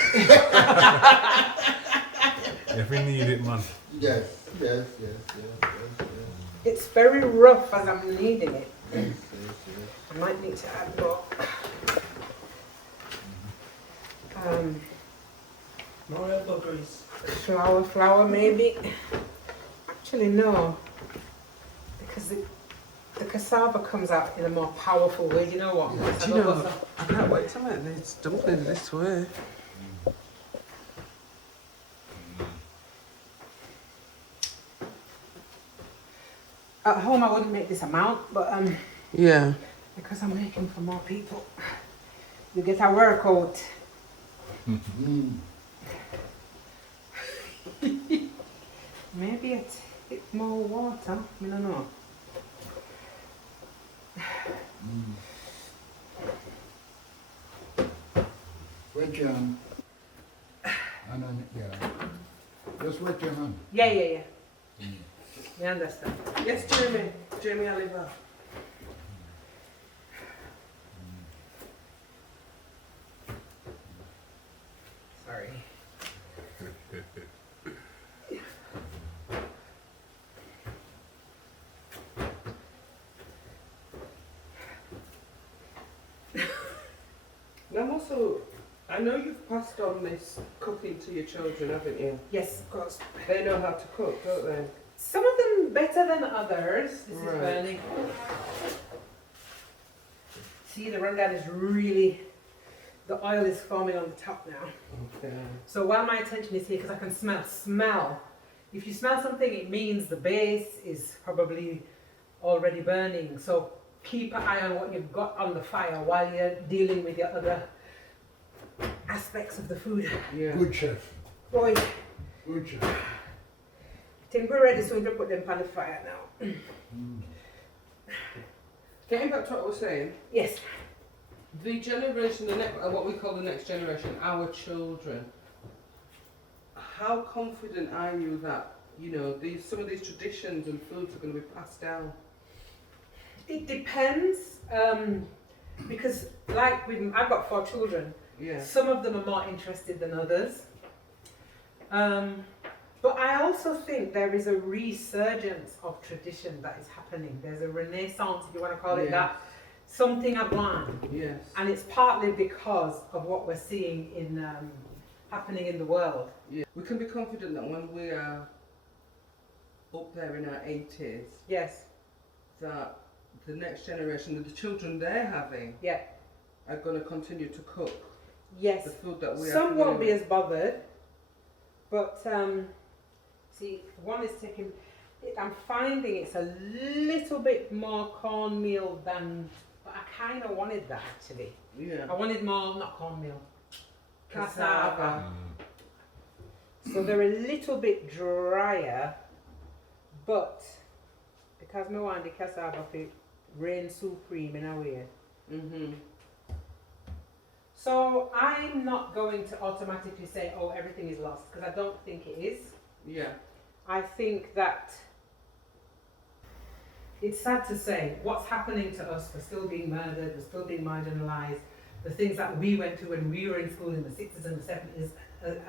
If we need it, man. Yes, yes. It's very rough as I'm kneading it. Yes. I might need to add more. More elbow grease. Flour maybe. Actually no, because the cassava comes out in a more powerful way. Do you know what? Do you know, I can't wait to make these dumplings this way. At home I wouldn't make this amount, but Yeah. because I'm making for more people, you get a workout. Maybe a bit more water. I don't know. Wet your hand. And then, yeah. Just wet your hand. Yeah. You understand? Yes, Jamie. Jamie Oliver. Sorry. And also, I know you've passed on this cooking to your children, haven't you? Yes, of course. They know how to cook, don't they? Some of them better than others. This Right. is burning. See, the rundown is really, the oil is forming on the top now. Okay. So while my attention is here, because I can smell. If you smell something, it means the base is probably already burning. So keep an eye on what you've got on the fire while you're dealing with your other aspects of the food. Yeah. Good chef. Boy, Good chef. I think we're ready, so we'll put them on the fire now. Getting back to what I was saying, Yes. the generation, what we call the next generation, our children, how confident are you that, you know, some of these traditions and foods are going to be passed down? It depends, because like I've got 4 children. Yeah. Some of them are more interested than others. But I also think there is a resurgence of tradition that is happening. There's a renaissance, if you want to call it that. Something I've learned. Yes. And it's partly because of what we're seeing in happening in the world. Yeah. We can be confident that when we are up there in our 80s, Yes. that the next generation, the children they're having, Yeah. are going to continue to cook Yes. the food that we are. Some won't be as bothered, but see, one is taking. I'm finding it's a little bit more cornmeal than, but I kind of wanted that actually. Yeah. I wanted more, not cornmeal, cassava. So they're a little bit drier, but because I want the cassava to reign supreme in a way. Mhm. So I'm not going to automatically say, oh, everything is lost, because I don't think it is. Yeah. I think that it's sad to say what's happening to us. We're still being murdered, we're still being marginalised. The things that we went through when we were in school in the 60s and the 70s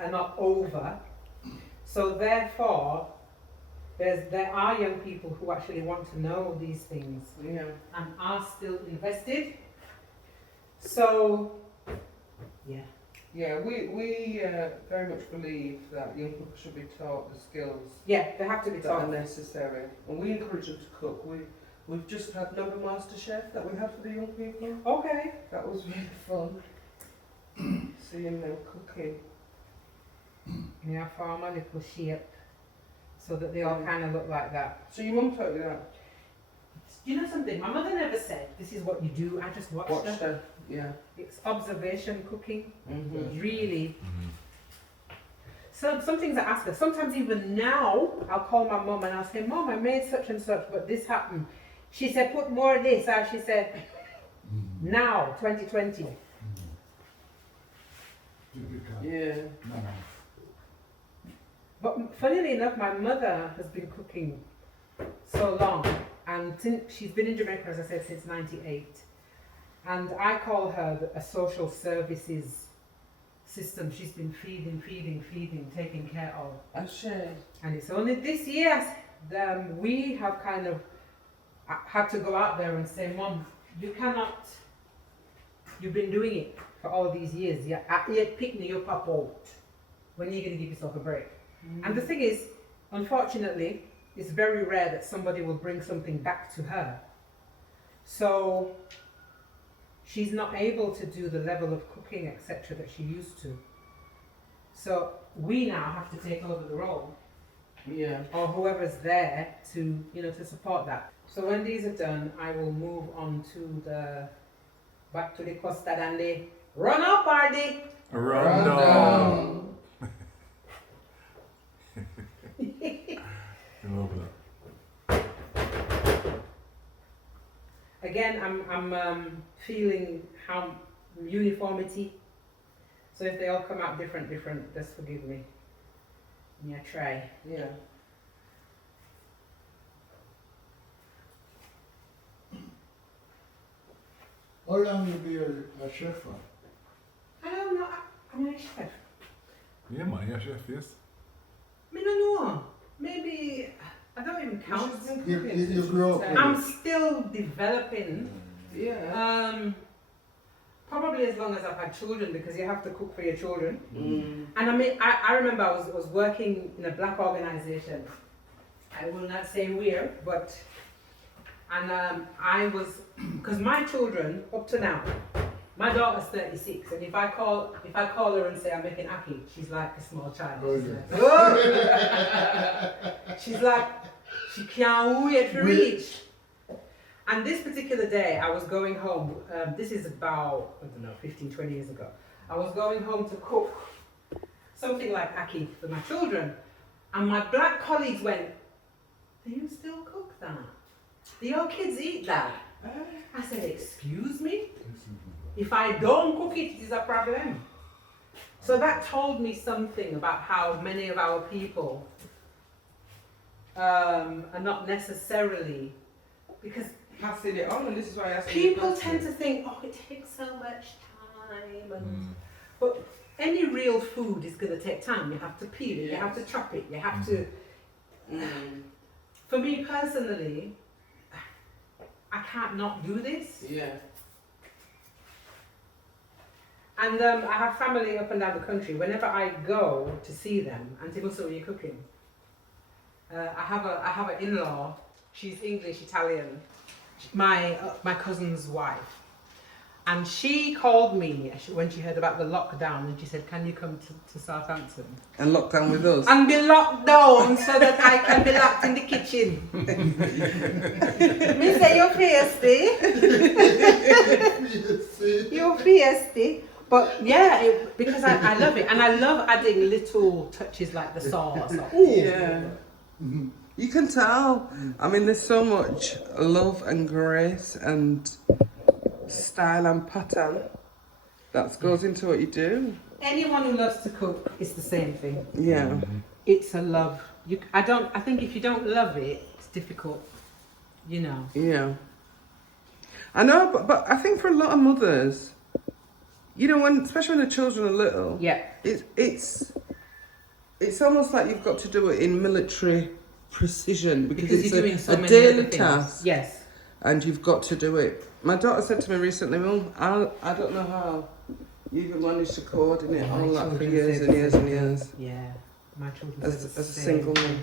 are not over. So therefore, there are young people who actually want to know these things Yeah. and are still invested. So, yeah. Yeah, we very much believe that young people should be taught the skills Yeah, they have to be that are taught. necessary, and we encourage them to cook. We've just had another master chef that we had for the young people. Okay. That was really fun. Seeing them cooking. Yeah, form a little shape so that they all kind of look like that. So your mum taught you that? You know something? My mother never said this is what you do. I just watched her. her. Yeah. It's observation cooking. Mhm. Really. So some things I ask her. Sometimes even now, I'll call my mum and I'll say, "Mum, I made such and such, but this happened." She said, "Put more of this." And she said, "Now, 2020." Typical. Yeah. No. But funnily enough, my mother has been cooking so long, and since she's been in Jamaica, as I said, since '98. And I call her a social services system. She's been feeding, taking care of. I share. And it's only this year we have kind of had to go out there and say, "Mom, you cannot, you've been doing it for all these years. You're picking your pop out. When are you going to give yourself a break? And the thing is, unfortunately, it's very rare that somebody will bring something back to her. So she's not able to do the level of cooking, etc., that she used to. So we now have to take over the role, Yeah. or whoever's there to, you know, to support that. So when these are done, I will move on to back to the custard and the run up party. Run down. You love that. Again, I'm feeling how uniformity. So if they all come out different, just forgive me. Yeah, try. Yeah. How long you be a chef for? I don't know. I'm a chef. Yeah, man, you're chef, yes. I don't know. Maybe I don't even count. You grew up with I'm it. still developing. Yeah. Probably as long as I've had children, because you have to cook for your children. Mm. And I mean, I remember I was working in a black organization. I will not say where, but I was, because my children up to now, my daughter's 36, and if I call her and say I'm making ackee, she's like a small child. Oh, She's yeah. like, she's like, she can't wait to reach. And this particular day, I was going home. This is about, I don't know, 15, 20 years ago. I was going home to cook something like ackee for my children. And my black colleagues went, do you still cook that? Do your kids eat that? I said, excuse me? If I don't cook it, it is a problem. So that told me something about how many of our people are not necessarily, because Passing it on, and this is why I say people tend to think, oh, it takes so much time, and but any real food is going to take time. You have to peel it, you have to chop it, you have to. For me personally, I can't not do this. Yeah. And I have family up and down the country. Whenever I go to see them, Auntie Musa, what are you cooking? I have an in-law. She's English Italian. My cousin's wife, and she called me when she heard about the lockdown, and she said, "Can you come to Southampton And locked down with us. and be locked down so that I can be locked in the kitchen?" Me say you're feisty. You're feisty. But yeah, because I love it, and I love adding little touches like the sauce. Yeah. You can tell. I mean, there's so much love and grace and style and pattern that goes into what you do. Anyone who loves to cook, it's the same thing. Yeah. It's a love. I think if you don't love it, it's difficult. You know. Yeah. I know, but I think for a lot of mothers, you know, especially when the children are little, Yeah. it's almost like you've got to do it in military precision because it's you're doing so a many daily other things. task. Yes. And you've got to do it. My daughter said to me recently, Mum, I don't know how you even managed to coordinate My all that for children years say and the years same and thing. years Yeah. My children as say a the same single thing. mum.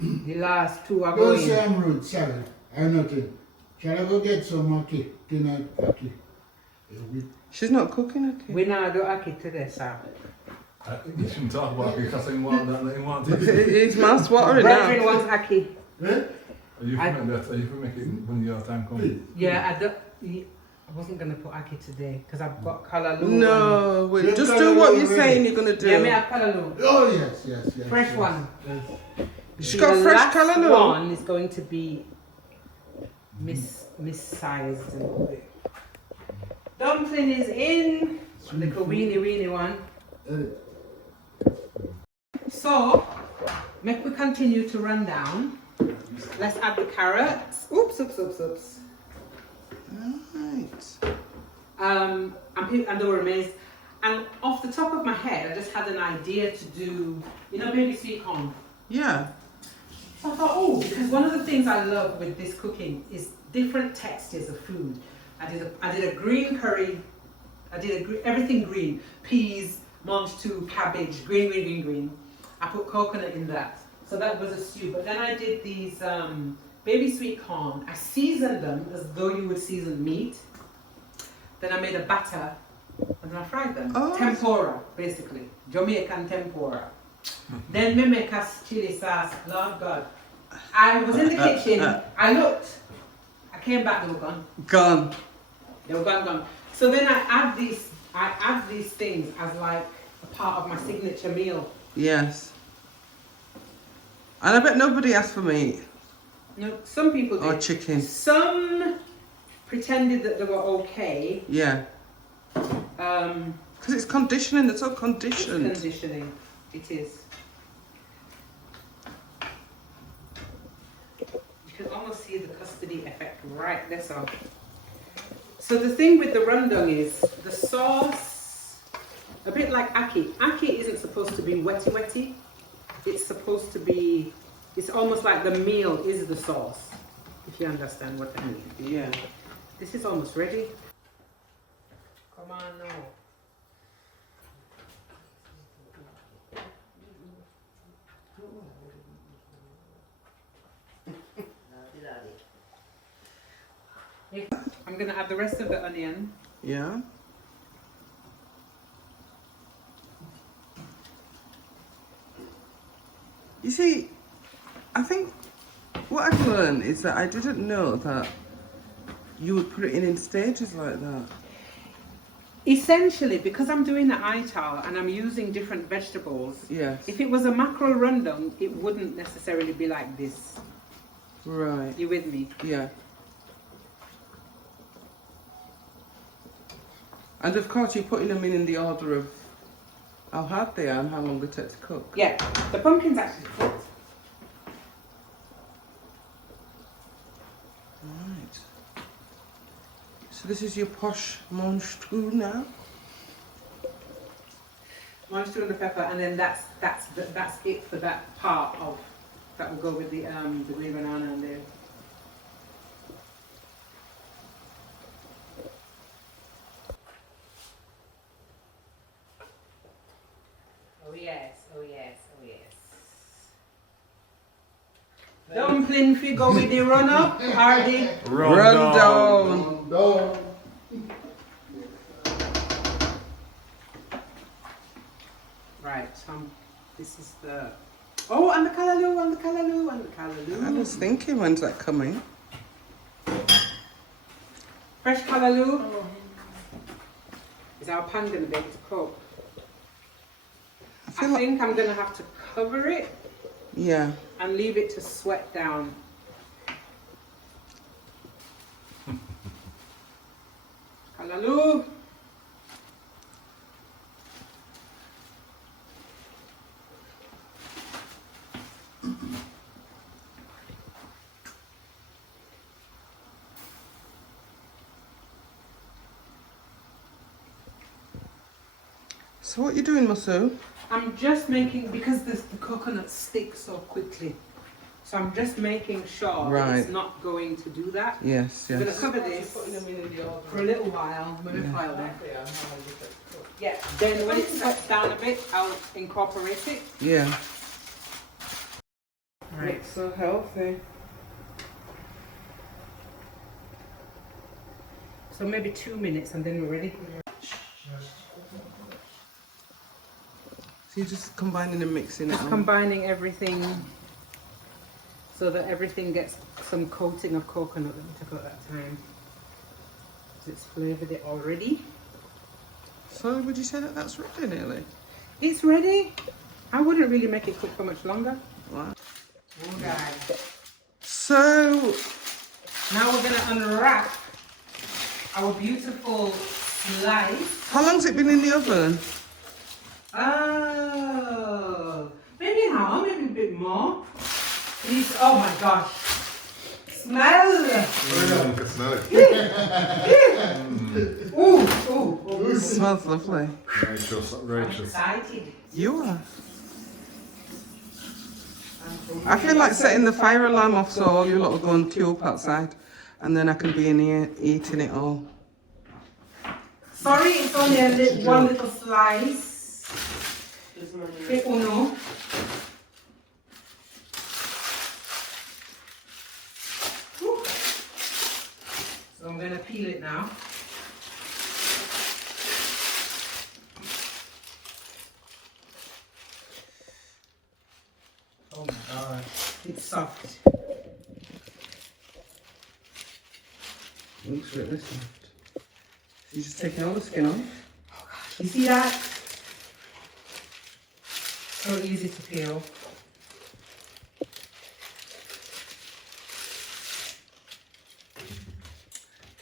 The last two are Don't going. say I'm rude, sorry. I'm nothing. Shall I go get some ackee? Tonight, ackee. She's not cooking, okay? We now do ackee today, sir. You shouldn't talk about it because I want that, you want it. It's mass watering Brethren now. wants ackee. Eh? Are you from that? Are you from making when your time comes? Yeah, I wasn't gonna put ackee today because I've got kalaloo. No, wait, You just can't do what do you're it saying already. you're going to And, yeah, me do. have kalaloo. Oh, yes, yes, yes. Fresh yes, one. Yes. She's got The fresh last callaloo. one is going to be missized a little bit. Dumpling is in. Little weeny one. So, make we continue to run down. Let's add the carrots. Oops. Right. And they were amazed. And off the top of my head, I just had an idea to do, you know, baby sweet corn. Yeah. So I thought, oh, because one of the things I love with this cooking is different textures of food. I did a green curry. I did everything green. Peas, mange tout, cabbage, green. I put coconut in that. So that was a stew. But then I did these baby sweet corn. I seasoned them as though you would season meat. Then I made a batter and then I fried them. Oh. Tempura, basically. Jamaican tempura. Then we make a chili sauce. Lord God. I was in the kitchen. I looked. I came back, they were gone. Gone. They were gone. So then I add these things as like a part of my signature meal. Yes. And I bet nobody asked for meat. No, some people did. Or chicken. Some pretended that they were okay. Yeah. Because it's conditioning, it's all conditioned. It's conditioning. It is. You can almost see the custody effect right there. So the thing with the rundung is the sauce, a bit like ackee. Ackee isn't supposed to be wetty. It's supposed to be, it's almost like the meal is the sauce, if you understand what I mean. Yeah. This is almost ready. Come on now. I'm going to add the rest of the onion. Yeah. You see, I think what I've learned is that I didn't know that you would put it in stages like that. Essentially, because I'm doing the Ital and I'm using different vegetables, Yes. if it was a mackerel rundung, it wouldn't necessarily be like this. Right. You with me? Yeah. And of course, you're putting them in the order of how hard they are and how long they take to cook. Yeah, the pumpkin's actually cooked. Right. So this is your posh mange tout now. Mustard and the pepper, and then that's it for that part of that will go with the green banana and the. Oh yes, oh yes, oh yes. Dumpling figure with the run up, Hardy. Run down. Down. Right, this is the. Oh, and the callaloo, and the callaloo, and the callaloo. I was thinking, when's that coming? Fresh callaloo. Is our pan going to be able to cook? I think I'm going to have to cover it Yeah. and leave it to sweat down. Callaloo. So what are you doing, Musu? I'm just making, because the coconut sticks so quickly, so I'm just making sure that it's not going to do that. Yes, I'm going to yes. cover this for a little while, maybe Yeah. file there. Yeah, then when it sweats down a bit, I'll incorporate it. Yeah. Right. So healthy. So maybe 2 minutes and then we're ready. So you're just combining and mixing it Just all. combining everything so that everything gets some coating of coconut. Let me take out that time. So it's flavoured it already. So would you say that that's ready nearly? It's ready. I wouldn't really make it cook for much longer. Wow. Oh God. So Now we're going to unwrap our beautiful slice. how long's it been in the oven? Oh, maybe an hour, maybe a bit more. Please, oh my gosh. Smell! I can smell it. Ooh. It smells lovely. Righteous, I'm righteous. excited. You are. I'm I feel like setting the fire alarm off so all you lot will go and queue up outside and then I can be in here eating it all. Sorry, it's only one little slice. Duckunoo. So I'm going to peel it now. Oh my god, it's soft. Looks really soft. You just taking all the skin off. Oh gosh, you see that? So easy to peel.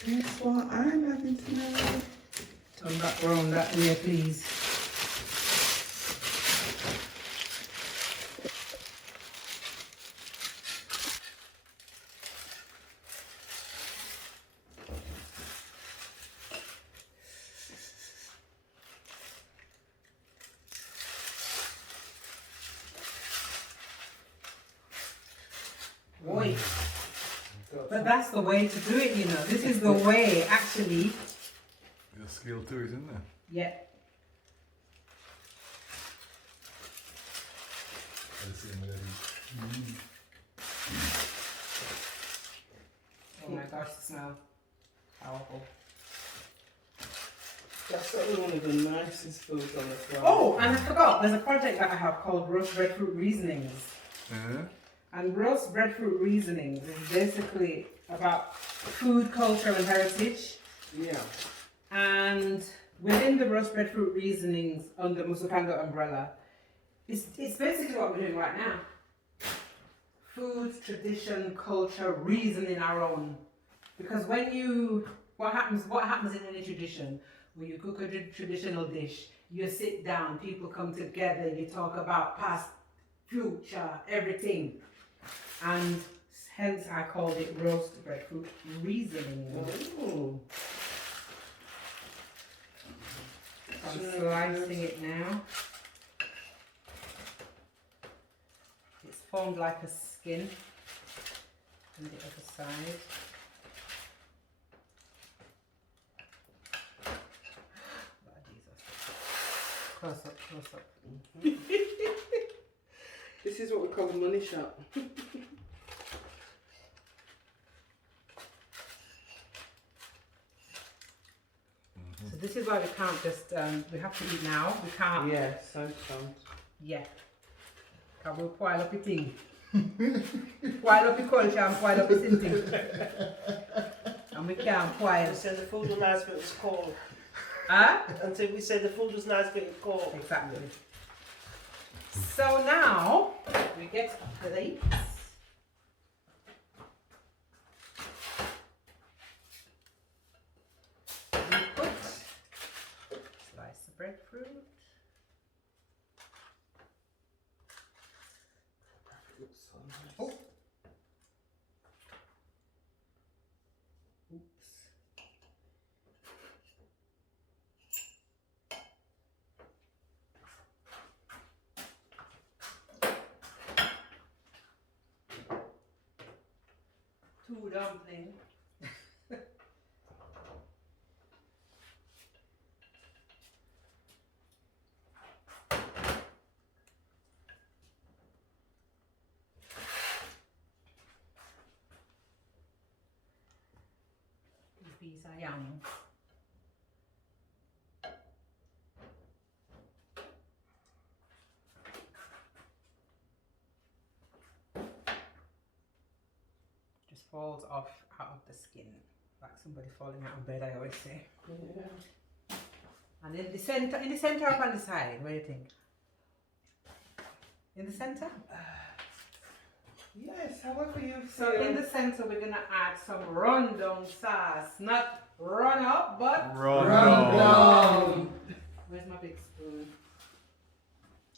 Guess what I'm having tonight? Turn that round that way, please. Boy. But that's the way to do it, you know. This is the way, actually. There's skill too, isn't there? Yeah. I see him already. Oh my gosh, the smell. Powerful. That's certainly one of the nicest foods on the floor. Oh, and I forgot, there's a project that I have called Roast Breadfruit Reasonings. And roast breadfruit reasonings is basically about food, culture and heritage. Yeah. And within the roast breadfruit reasonings under Musufing umbrella, it's basically what we're doing right now. Food, tradition, culture, reasoning our own. Because when you, what happens in any tradition, when you cook a traditional dish, you sit down, people come together, you talk about past, future, everything. And hence I called it roast breadfruit reasoning. Oh. I'm slicing it now. It's formed like a skin on the other side. Oh, Jesus. Close up, close up. This is what we call a money shot. So this is why we can't just, we have to eat now. We can't. Yes, I can't. Yeah. Because we'll spoil up the thing. Spoil up the culture and spoil up the thing. And we can't spoil. I said the food was nice, but it was cold. Huh? Until we said the food was nice, but it was cold. Exactly. So now we get a plate. We put slice of breadfruit. Oh. Oops. Two dumplings. Peas are young. Just falls off out of the skin, like somebody falling out of bed, I always say. Yeah. And in the center or on the side, what do you think? In the center? Yes, however you So in the center we're gonna add some rundown sauce. Not run up, but Run down. Where's my big spoon?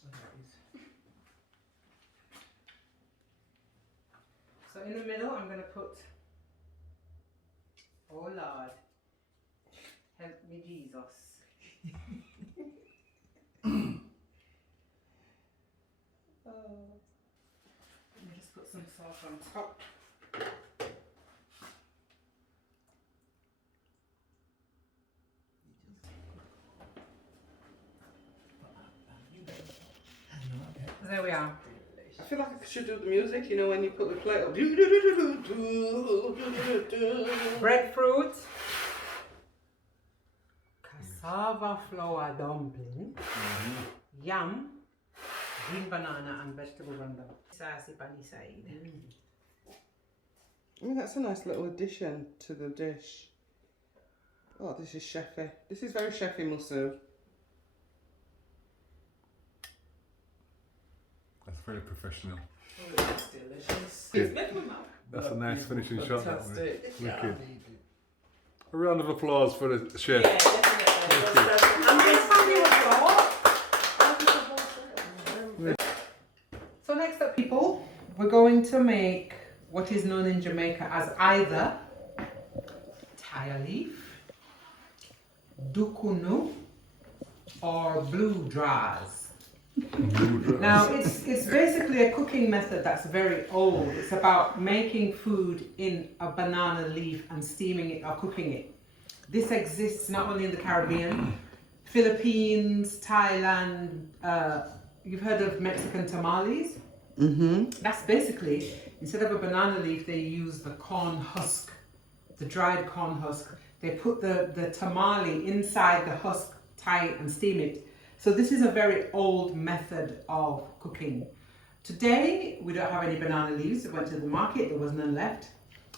Oh, there it is. So in the middle I'm gonna put, oh Lord, help me Jesus. put some salt on top. There we are. I feel like I should do the music, you know, when you put the plate up. Breadfruit, cassava flour dumpling, yam, green banana and vegetable rondon. Sassy bunny side. I mean, that's a nice little addition to the dish. Oh, this is chefy. This is very chefy, Musu. That's very professional. Oh, it's delicious. That's a nice finishing shot. That one. Fantastic. Wicked. A round of applause for the chef. Yeah, definitely. So next up, people, we're going to make what is known in Jamaica as either tire leaf, Duckunoo, or blue dras. Now it's basically a cooking method that's very old. It's about making food in a banana leaf and steaming it or cooking it. This exists not only in the Caribbean, Philippines, Thailand. You've heard of Mexican tamales? Mm-hmm. That's basically, instead of a banana leaf, they use the corn husk, the dried corn husk. They put the tamale inside the husk, tie it and steam it. So this is a very old method of cooking. Today, we don't have any banana leaves. We went to the market, there was none left.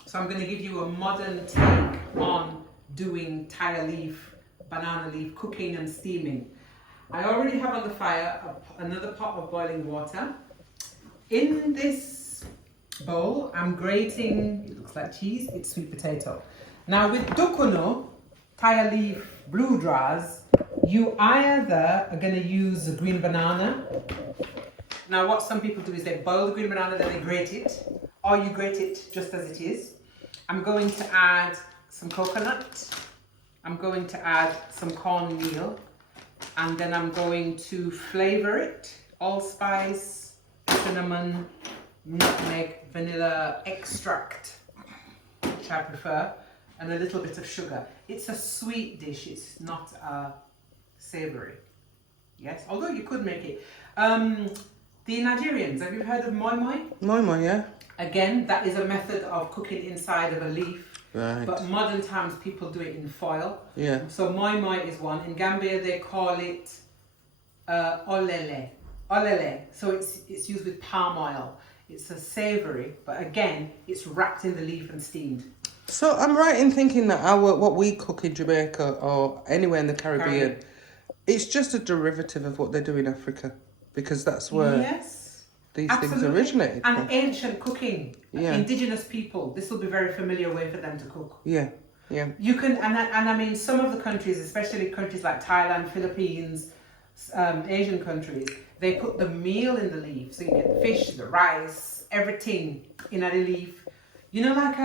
So I'm going to give you a modern take on doing tire leaf, banana leaf cooking and steaming. I already have on the fire another pot of boiling water. In this bowl, I'm grating, it looks like cheese, it's sweet potato. Now with Duckunoo, tire leaf, blue dras, you either are going to use a green banana. Now what some people do is they boil the green banana, then they grate it, or you grate it just as it is. I'm going to add some coconut, I'm going to add some cornmeal, and then I'm going to flavour it, allspice, cinnamon, nutmeg, vanilla extract, which I prefer, and a little bit of sugar. It's a sweet dish, it's not savoury. Yes, although you could make it. The Nigerians, have you heard of moi moi? Moi moi, yeah. Again, that is a method of cooking inside of a leaf. Right. But modern times people do it in foil. Yeah. So moi moi is one. In Gambia they call it olele. Olele. So it's used with palm oil. It's a savoury, but again, it's wrapped in the leaf and steamed. So I'm right in thinking that what we cook in Jamaica or anywhere in the Caribbean, it's just a derivative of what they do in Africa, because that's where these things originated and from. ancient cooking. Yeah. Indigenous people, this will be a very familiar way for them to cook. Yeah, yeah. You can, and I mean, some of the countries, especially countries like Thailand, Philippines, Asian countries, they put the meal in the leaf. So you get the fish, the rice, everything in a leaf. You know, like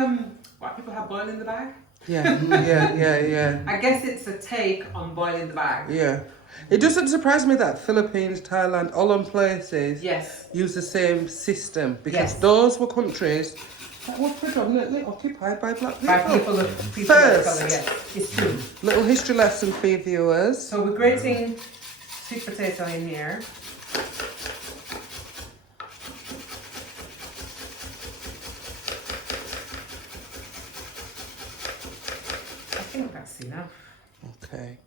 what people have boiled in the bag? Yeah, yeah. I guess it's a take on boil in the bag. Yeah. It doesn't surprise me that Philippines, Thailand, all them places use the same system, because those were countries that were predominantly occupied by black people. By people of First, colour, yes. It's true. Little history lesson for you viewers. So we're grating sweet potato in here. I think that's enough. Okay.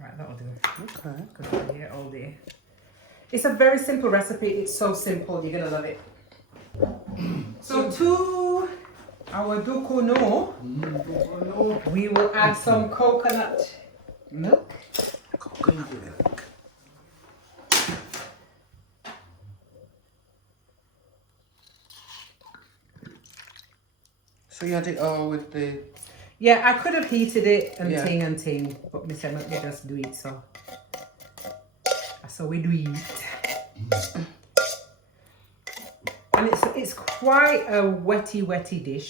Right, that'll do. Okay. Because we're here all day. It's a very simple recipe. It's so simple. You're gonna love it. So to our Duckunoo, we will add some coconut milk. Coconut milk. So you had it all with the... Yeah, I could have heated it and ting, but me said, let me just do it, so. So we do it. and it's quite a wetty dish.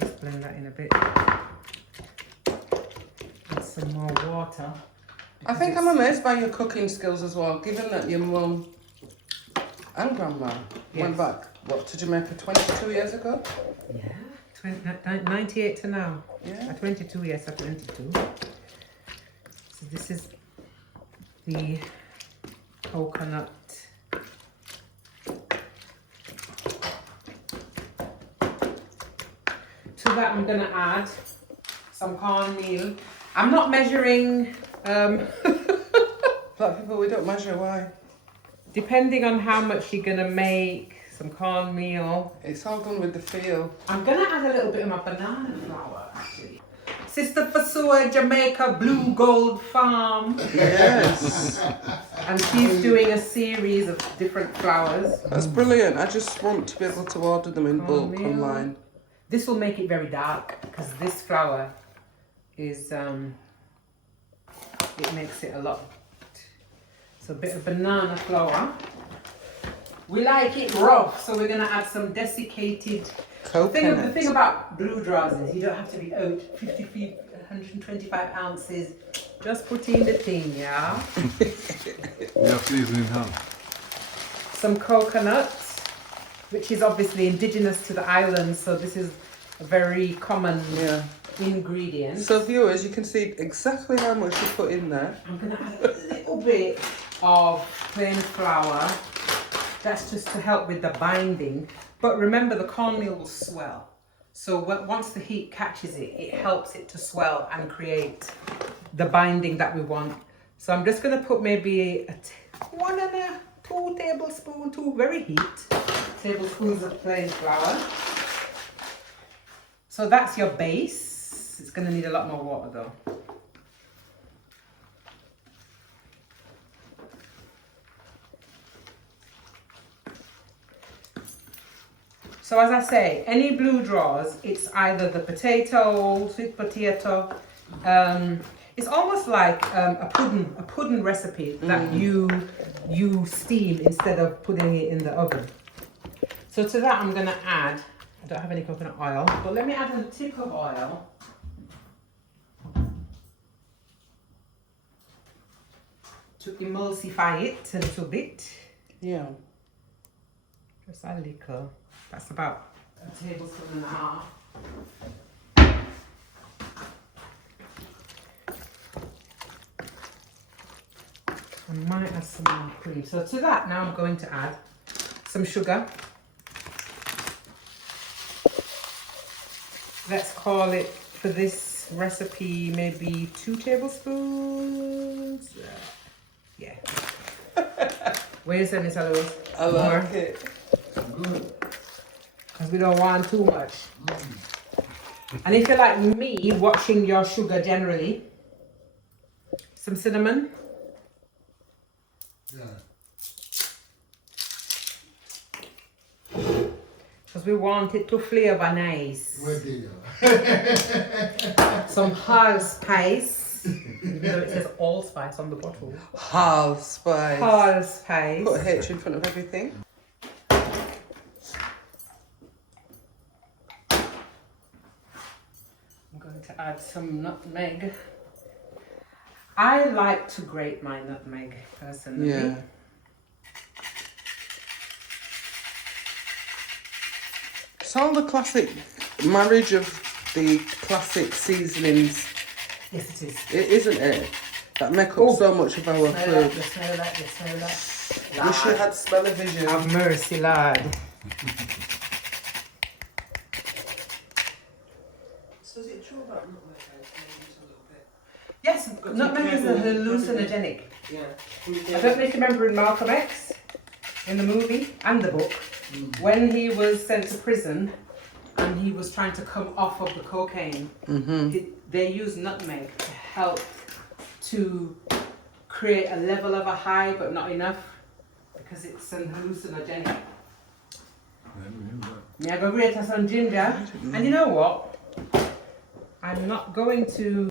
Just blend that in a bit. Add some more water. I think I'm amazed by your cooking skills as well, given that your mum and grandma went back, what, to Jamaica 22 years ago? Yeah, 98 to now. Yeah. 22, yes, 22. So this is the coconut. To that I'm gonna add some cornmeal. I'm not measuring, Black people, we don't measure, why? depending on how much you're gonna make, some cornmeal. It's all done with the feel. I'm gonna add a little bit of my banana flour actually. Sister Fasua Jamaica Blue Gold Farm. Yes. And she's doing a series of different flowers. That's brilliant. I just want to be able to order them in bulk Cornmeal. online. This will make it very dark because this flour is it makes it a lot. So a bit of banana flour. We like it rough, so we're gonna add some desiccated. The Coconut. thing about blue draws is you don't have to be out 50 feet, 125 ounces. Just put in the thing, yeah. Yeah, please in hand. Some coconut, which is obviously indigenous to the island, so this is a very common ingredient. So viewers, you can see exactly how much you put in there. I'm gonna add a little bit of plain flour. That's just to help with the binding. But remember, the cornmeal will swell. So once the heat catches it, it helps it to swell and create the binding that we want. So I'm just gonna put maybe 2 tablespoons, 2 very heat tablespoons of plain flour. So that's your base. It's gonna need a lot more water though. So as I say, any blue draws, it's either the potato, sweet potato. It's almost like a pudding recipe that you steam instead of putting it in the oven. So to that I'm gonna add, I don't have any coconut oil, but let me add a tip of oil. To emulsify it a little bit. Yeah. Just a little. That's about a tablespoon and a half. I might add some more cream. So to that now I'm going to add some sugar. Let's call it for this recipe maybe 2 tablespoons. Yeah. Where's the Miss Alois? I like it. Good. Because we don't want too much. And if you're like me, watching your sugar generally, some cinnamon. Yeah. Because we want it to flavor nice. Where they are. Some allspice. Even though it says allspice on the bottle. Allspice. Allspice. Put H in front of everything. I'm going to add some nutmeg. I like to grate my nutmeg personally. Yeah. It's all the classic marriage of the classic seasonings, Yes, it is. isn't it? That make up so much of our Smell that, food. you smell that, you smell that. Wish you had smell-o-vision. Have mercy, lad. So is it true about nutmeg? Maybe it's a little bit. Yes, nutmeg is a hallucinogenic. Yeah. I don't know if you remember in Malcolm X, in the movie and the book, when he was sent to prison and he was trying to come off of the cocaine, they used nutmeg to help to create a level of a high, but not enough, because it's an hallucinogenic. Yeah, I go grate some ginger, and you know what? I'm not going to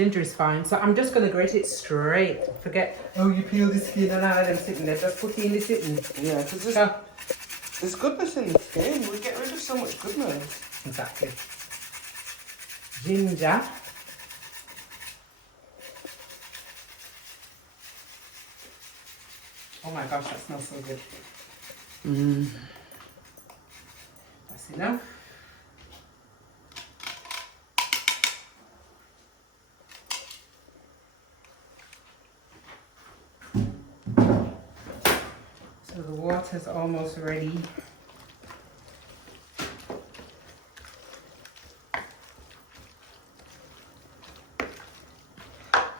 Ginger is fine. So I'm just going to grate it straight. Forget, oh, you peel the skin and all of them sitting there. Just put it in the sitting. Yeah, because there's goodness in the skin. We get rid of so much goodness. Exactly. Ginger. Oh my gosh, that smells so good. That's enough. So the water's almost ready.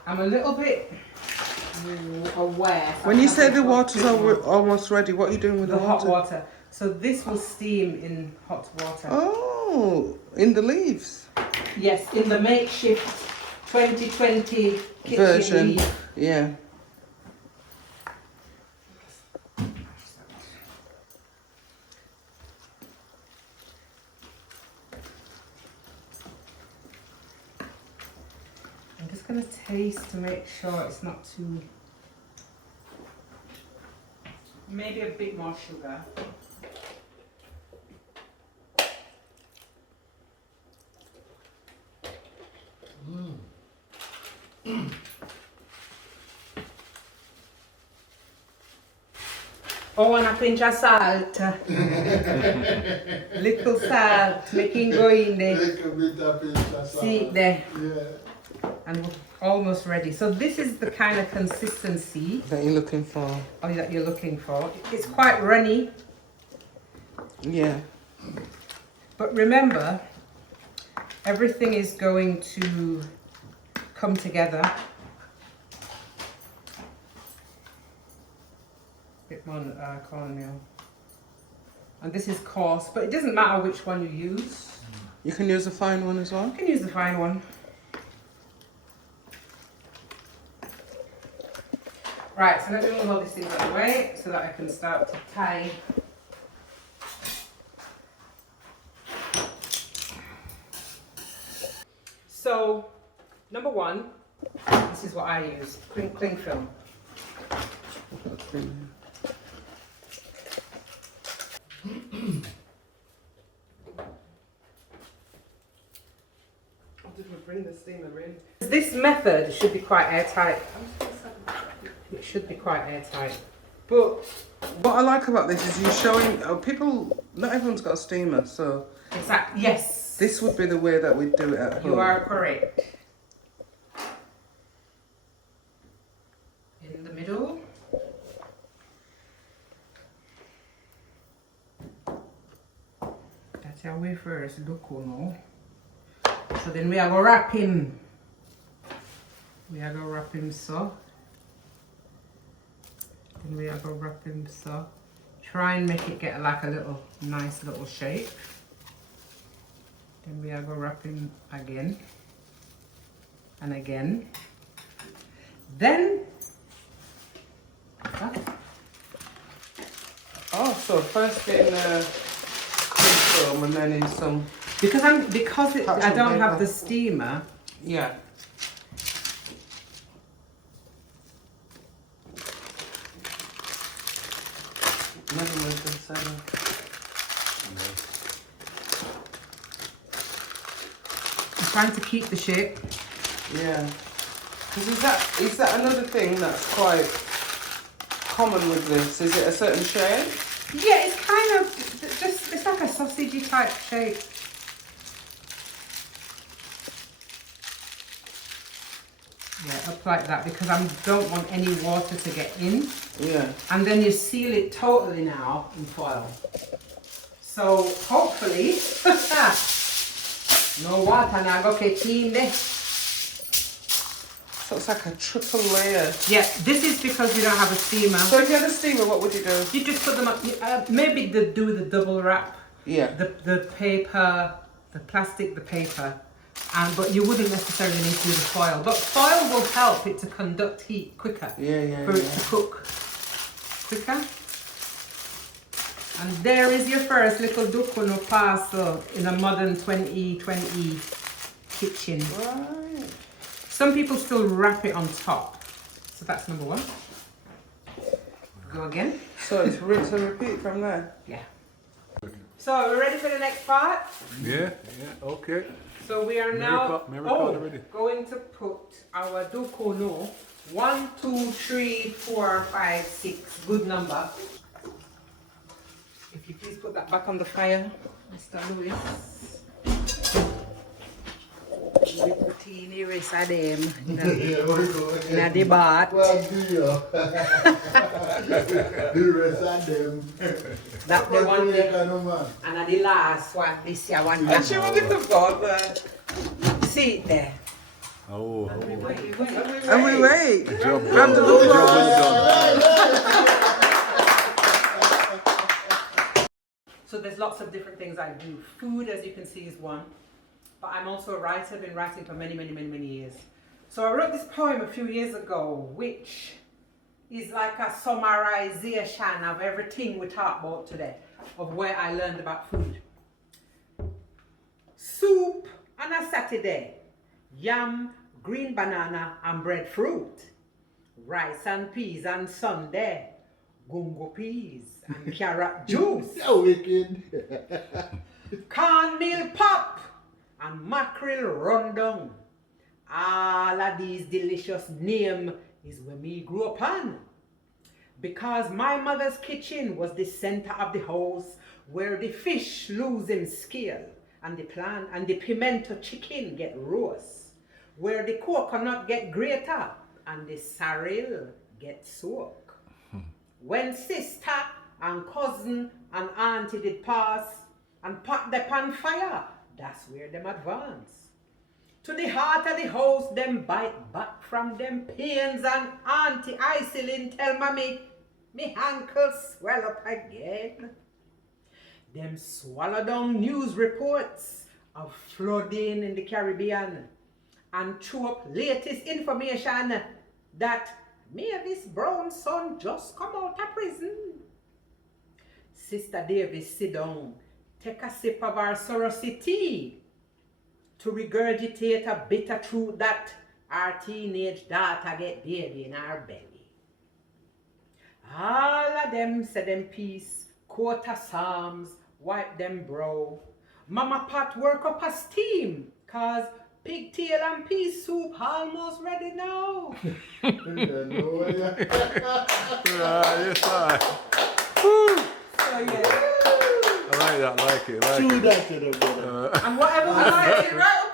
I'm a little bit aware. When you say the water's almost ready, what are you doing with the the hot water? water. So this will steam in hot water. Oh, in the leaves. Yes, in the makeshift 2020 kitchen Version. leaf. Yeah. I'm just going to taste to make sure it's not too... Maybe a bit more sugar. Oh, and a pinch of salt. Little salt, making go in there. Little bit of pinch of salt. See it there. Yeah. And we're almost ready. So this is the kind of consistency That you're looking for. that you're looking for. It's quite runny, Yeah. but remember, everything is going to come together. Bit more cornmeal. And this is coarse, but it doesn't matter which one you use. You can use a fine one as well. You can use the fine one. Right, so let me move all these things out of the way so that I can start to tie. So, number one, this is what I use, cling film. Did we bring the steamer in? This method should be quite airtight. It should be quite airtight. But What I like about this is you showing people. Not everyone's got a steamer, so exactly, yes. this would be the way that we'd do it at home. You are correct. In the middle. That's our way first, Duckunoo. So then we are gonna wrap him. We are gonna wrap him so. Then we are gonna wrap him so. Try and make it get like a little nice little shape. Then we are gonna wrap him again and again. Then Oh, so first getting the cling film and then in some. because I Parchment don't have paper. the steamer. Yeah. Never mind the seven. I'm trying to keep the shape. Yeah. Because is that another thing that's quite common with this? Is it a certain shape? Yeah, it's kind of just, it's like a sausagey type shape. Yeah, up like that because I don't want any water to get in. Yeah. And then you seal it totally now in foil. So hopefully, no water now go get in there. So it's like a triple layer. Yeah, this is because we don't have a steamer. So if you had a steamer, what would you do? You just put them up, maybe do the double wrap, Yeah. the paper, the plastic, the paper. But you wouldn't necessarily need to do the foil. But foil will help it to conduct heat quicker. Yeah. For it to cook quicker. And there is your first little Duckunoo parcel in a modern 2020 kitchen. Right. Some people still wrap it on top. So that's number one. Go again. So it's rinse and repeat from there. Yeah. So we're ready for the next part? Yeah, okay. So we are now Ready. going to put our Duckunoo 1, 2, 3, 4, 5, 6. Good number. If you please put that back on the fire, Mr. Lewis. We put in the rest of them in the bath. Well, do you? The rest of them. That's the one What there. kind of man? And the last one, this year one. Actually, what is the father? See it there. Oh, And we wait. the job Grab the done. The job is done. So there's lots of different things I do. Food, as you can see, is one. But I'm also a writer. I've been writing for many, many, many, many years. So I wrote this poem a few years ago, which is like a summarization of everything we talked about today, of where I learned about food. Soup on a Saturday, yam, green banana and breadfruit, rice and peas on Sunday, gungo peas and carrot juice, So wicked. cornmeal pop and mackerel rundown. All of these delicious names is where me grew up on. Because my mother's kitchen was the center of the house where the fish lose him scale and the plant and the pimento chicken get roast, where the coconut get greater and the sorrel get soak. When sister and cousin and auntie did pass and pot the pan fire, that's where them advance. To the heart of the house, them bite back from them pains and auntie Icelin tell mommy, me ankle swell up again. Them swallow down news reports of flooding in the Caribbean and chew up latest information that Mavis Brown's son just come out of prison. Sister Davis sit down, take a sip of our sorority tea to regurgitate a bitter truth that our teenage daughter get baby in our belly. All of them say them peace, quote a psalms, wipe them brow. Mama Pat work up a steam, cause pigtail and pea soup almost ready now. Yes, I. So yeah. I like that, like it, like Chew it. that to the brother. And whatever we like, Right